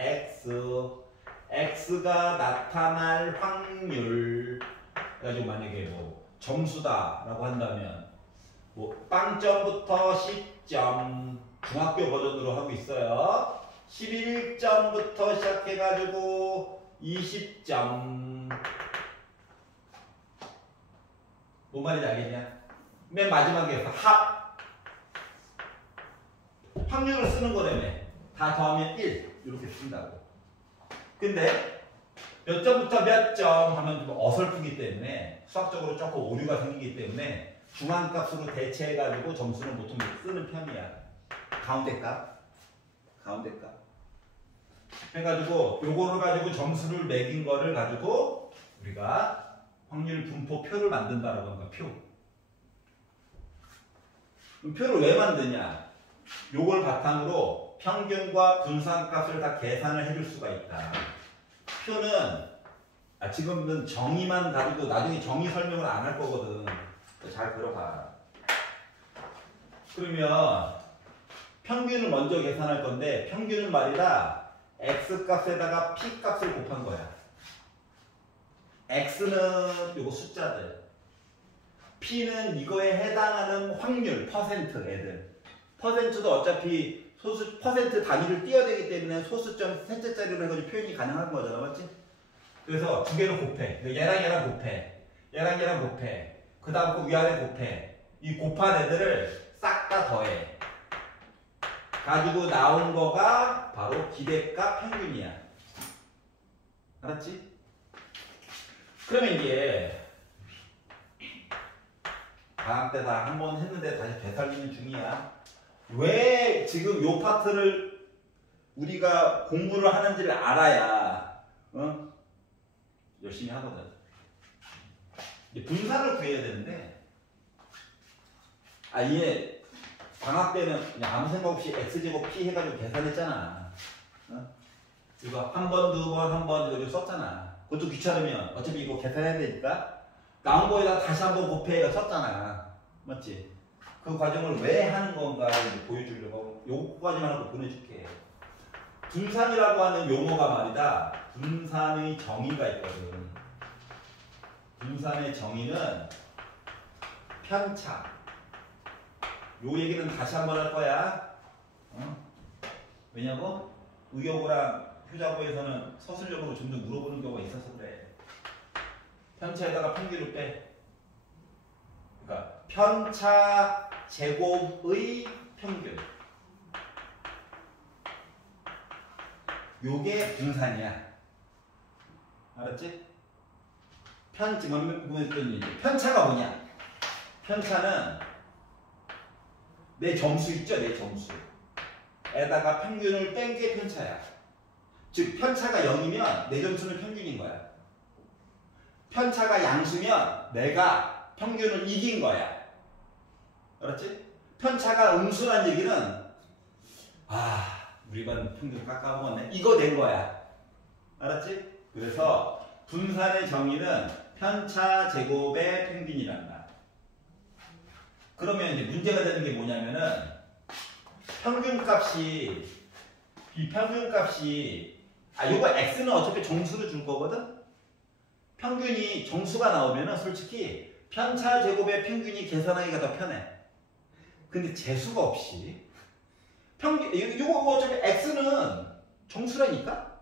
x가 나타날 확률. 그래가지고 만약에 뭐 점수다라고 한다면 뭐 빵점부터 10점, 중학교 버전으로 하고 있어요. 11점부터 시작해가지고 20점. 뭔 말인지 알겠냐? 맨 마지막에 합. 확률을 쓰는 거라며. 다 더하면 1 이렇게 쓴다고. 근데 몇 점부터 몇 점 하면 좀 어설프기 때문에 수학적으로 조금 오류가 생기기 때문에 중앙값으로 대체해가지고 점수는 보통 쓰는 편이야. 가운데 값. 해가지고 요거를 가지고 점수를 매긴 거를 가지고 우리가 확률 분포표를 만든다라고 하는 거야. 그럼 표를 왜 만드냐? 요걸 바탕으로 평균과 분산값을 다 계산을 해줄 수가 있다. 표는 지금은 정의만 가지고 나중에 정의 설명을 안 할 거거든. 잘 들어봐. 그러면 평균을 먼저 계산할 건데 평균은 말이다. x값에다가 p값을 곱한 거야. x는 요거 숫자들, p는 이거에 해당하는 확률, 퍼센트 애들. 퍼센트도 어차피 퍼센트 단위를 띄어야 되기 때문에 소수점 셋째 자리로 해가지고 표현이 가능한 거잖아. 맞지? 그래서 두 개를 곱해. 얘랑 곱해. 그 다음 그 위아래 곱해. 이 곱한 애들을 싹 다 더해. 가지고 나온 거가 바로 기대값 평균이야. 알았지? 그러면 이제 방학 때 다 한 번 했는데 다시 되살리는 중이야. 왜 지금 요 파트를 우리가 공부를 하는지를 알아야 열심히 하거든. 이제 분산을 구해야 되는데 얘 방학 때는 그냥 아무 생각 없이 x제곱 p 해가지고 계산했잖아. 이거 한 번, 두 번, 한 번 이거 썼잖아. 그것도 귀찮으면 어차피 이거 계산해야 되니까 나온 거에다 다시 한 번 곱해 썼잖아. 맞지? 그 과정을 왜 하는 건가를 보여주려고 요거까지만 하고 보내줄게. 분산이라고 하는 용어가 말이다. 분산의 정의가 있거든. 분산의 정의는 편차. 요 얘기는 다시 한번 할 거야. 왜냐고? 의료고랑 효자고에서는 서술적으로 좀 더 물어보는 경우가 있어서 그래. 편차에다가 평균을 빼. 그러니까 편차 제곱의 평균. 요게 분산이야. 알았지? 편차가 뭐냐? 편차는 내 점수 있죠? 내 점수. 에다가 평균을 뺀 게 편차야. 즉 편차가 0이면 내 점수는 평균인 거야. 편차가 양수면 내가 평균을 이긴 거야. 알았지? 편차가 음수란 얘기는 우리 반 평균 깎아먹었네. 이거 된 거야. 알았지? 그래서 분산의 정의는 편차 제곱의 평균이란다. 그러면 이제 문제가 되는 게 뭐냐면은 평균값이 요거 x는 어차피 정수로 줄 거거든? 평균이 정수가 나오면은 솔직히 편차 제곱의 평균이 계산하기가 더 편해. 근데 재수가 없이 요거 어차피 x는 정수라니까?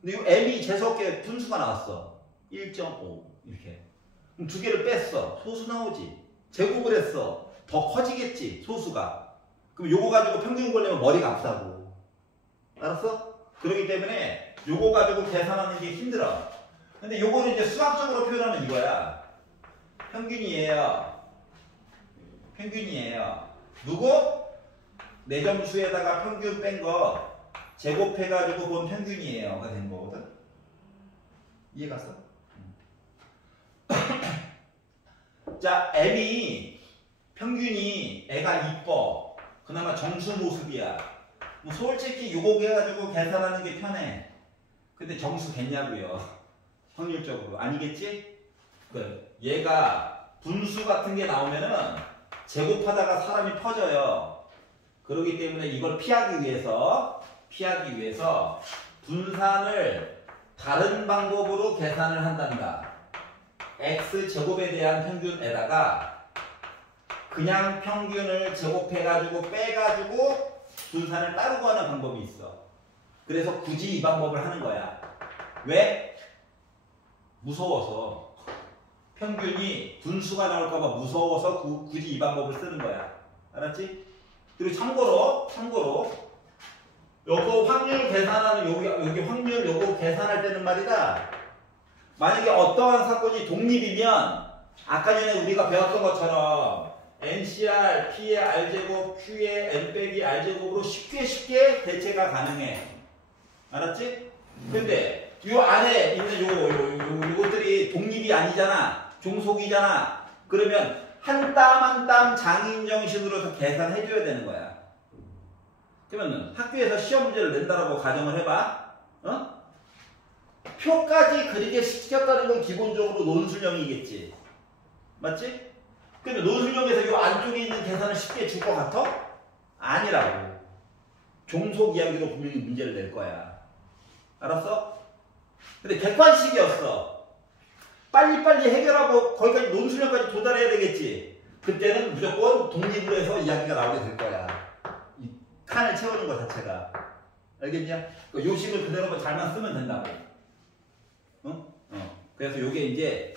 근데 요 m이 재수없게 분수가 나왔어. 1.5 이렇게. 그럼 두 개를 뺐어. 소수 나오지. 제곱을 했어. 더 커지겠지 소수가. 그럼 요거 가지고 평균 걸려면 머리가 아프다고. 알았어? 그렇기 때문에 요거 가지고 계산하는 게 힘들어. 근데 요거를 이제 수학적으로 표현하면 이거야. 평균이에요. 누구? 내 점수에다가 평균 뺀 거 제곱해가지고 본 평균이에요가 된 거거든. 이해갔어? 자, m이 평균이 애가 이뻐. 그나마 정수 모습이야. 뭐 솔직히 요거 해가지고 계산하는 게 편해. 근데 정수 겠냐고요. 확률적으로. 아니겠지? 얘가 분수 같은 게 나오면은 제곱하다가 사람이 퍼져요. 그렇기 때문에 이걸 피하기 위해서 분산을 다른 방법으로 계산을 한단다. x제곱에 대한 평균에다가 그냥 평균을 제곱해가지고 빼가지고 분산을 따르고 하는 방법이 있어. 그래서 굳이 이 방법을 하는 거야. 왜? 무서워서. 평균이 분수가 나올까봐 무서워서 굳이 이 방법을 쓰는 거야. 알았지? 그리고 참고로 요거 확률 계산하는 여기 확률 요거 계산할 때는 말이다. 만약에 어떠한 사건이 독립이면 아까 전에 우리가 배웠던 것처럼 NCR, P의 R제곱, Q의 N 빼기 R제곱으로 쉽게 대체가 가능해. 알았지? 근데 요 안에 있는 요것들이 독립이 아니잖아. 종속이잖아. 그러면 한 땀 한 땀 장인정신으로서 계산해줘야 되는 거야. 그러면 학교에서 시험 문제를 낸다라고 가정을 해봐. 표까지 그리게 시켰다는 건 기본적으로 논술형이겠지. 맞지? 근데 논술형에서 이 안쪽에 있는 계산을 쉽게 줄 것 같아? 아니라고. 종속 이야기로 분명히 문제를 낼 거야. 알았어? 근데 객관식이었어. 빨리빨리 해결하고 거기까지 논술형까지 도달해야 되겠지. 그때는 무조건 독립으로 해서 이야기가 나오게 될 거야. 이 칸을 채우는 것 자체가. 알겠냐? 요식을 그대로 잘만 쓰면 된다고. 그래서 요게 이제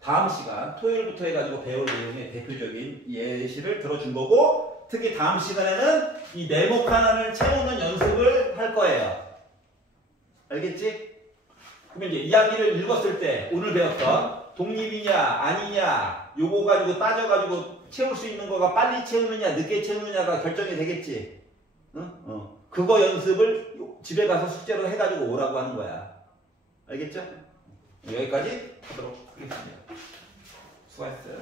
다음 시간 토요일부터 해가지고 배울 내용의 대표적인 예시를 들어준 거고, 특히 다음 시간에는 이 네모 칸을 채우는 연습을 할 거예요. 알겠지? 그러면 이제 이야기를 읽었을 때 오늘 배웠던 독립이냐 아니냐 요거 가지고 따져가지고 채울 수 있는 거가 빨리 채우느냐 늦게 채우느냐가 결정이 되겠지. 그거 연습을 집에 가서 숙제로 해가지고 오라고 하는 거야. 알겠죠? 여기까지 하도록 하겠습니다. 수고하셨어요.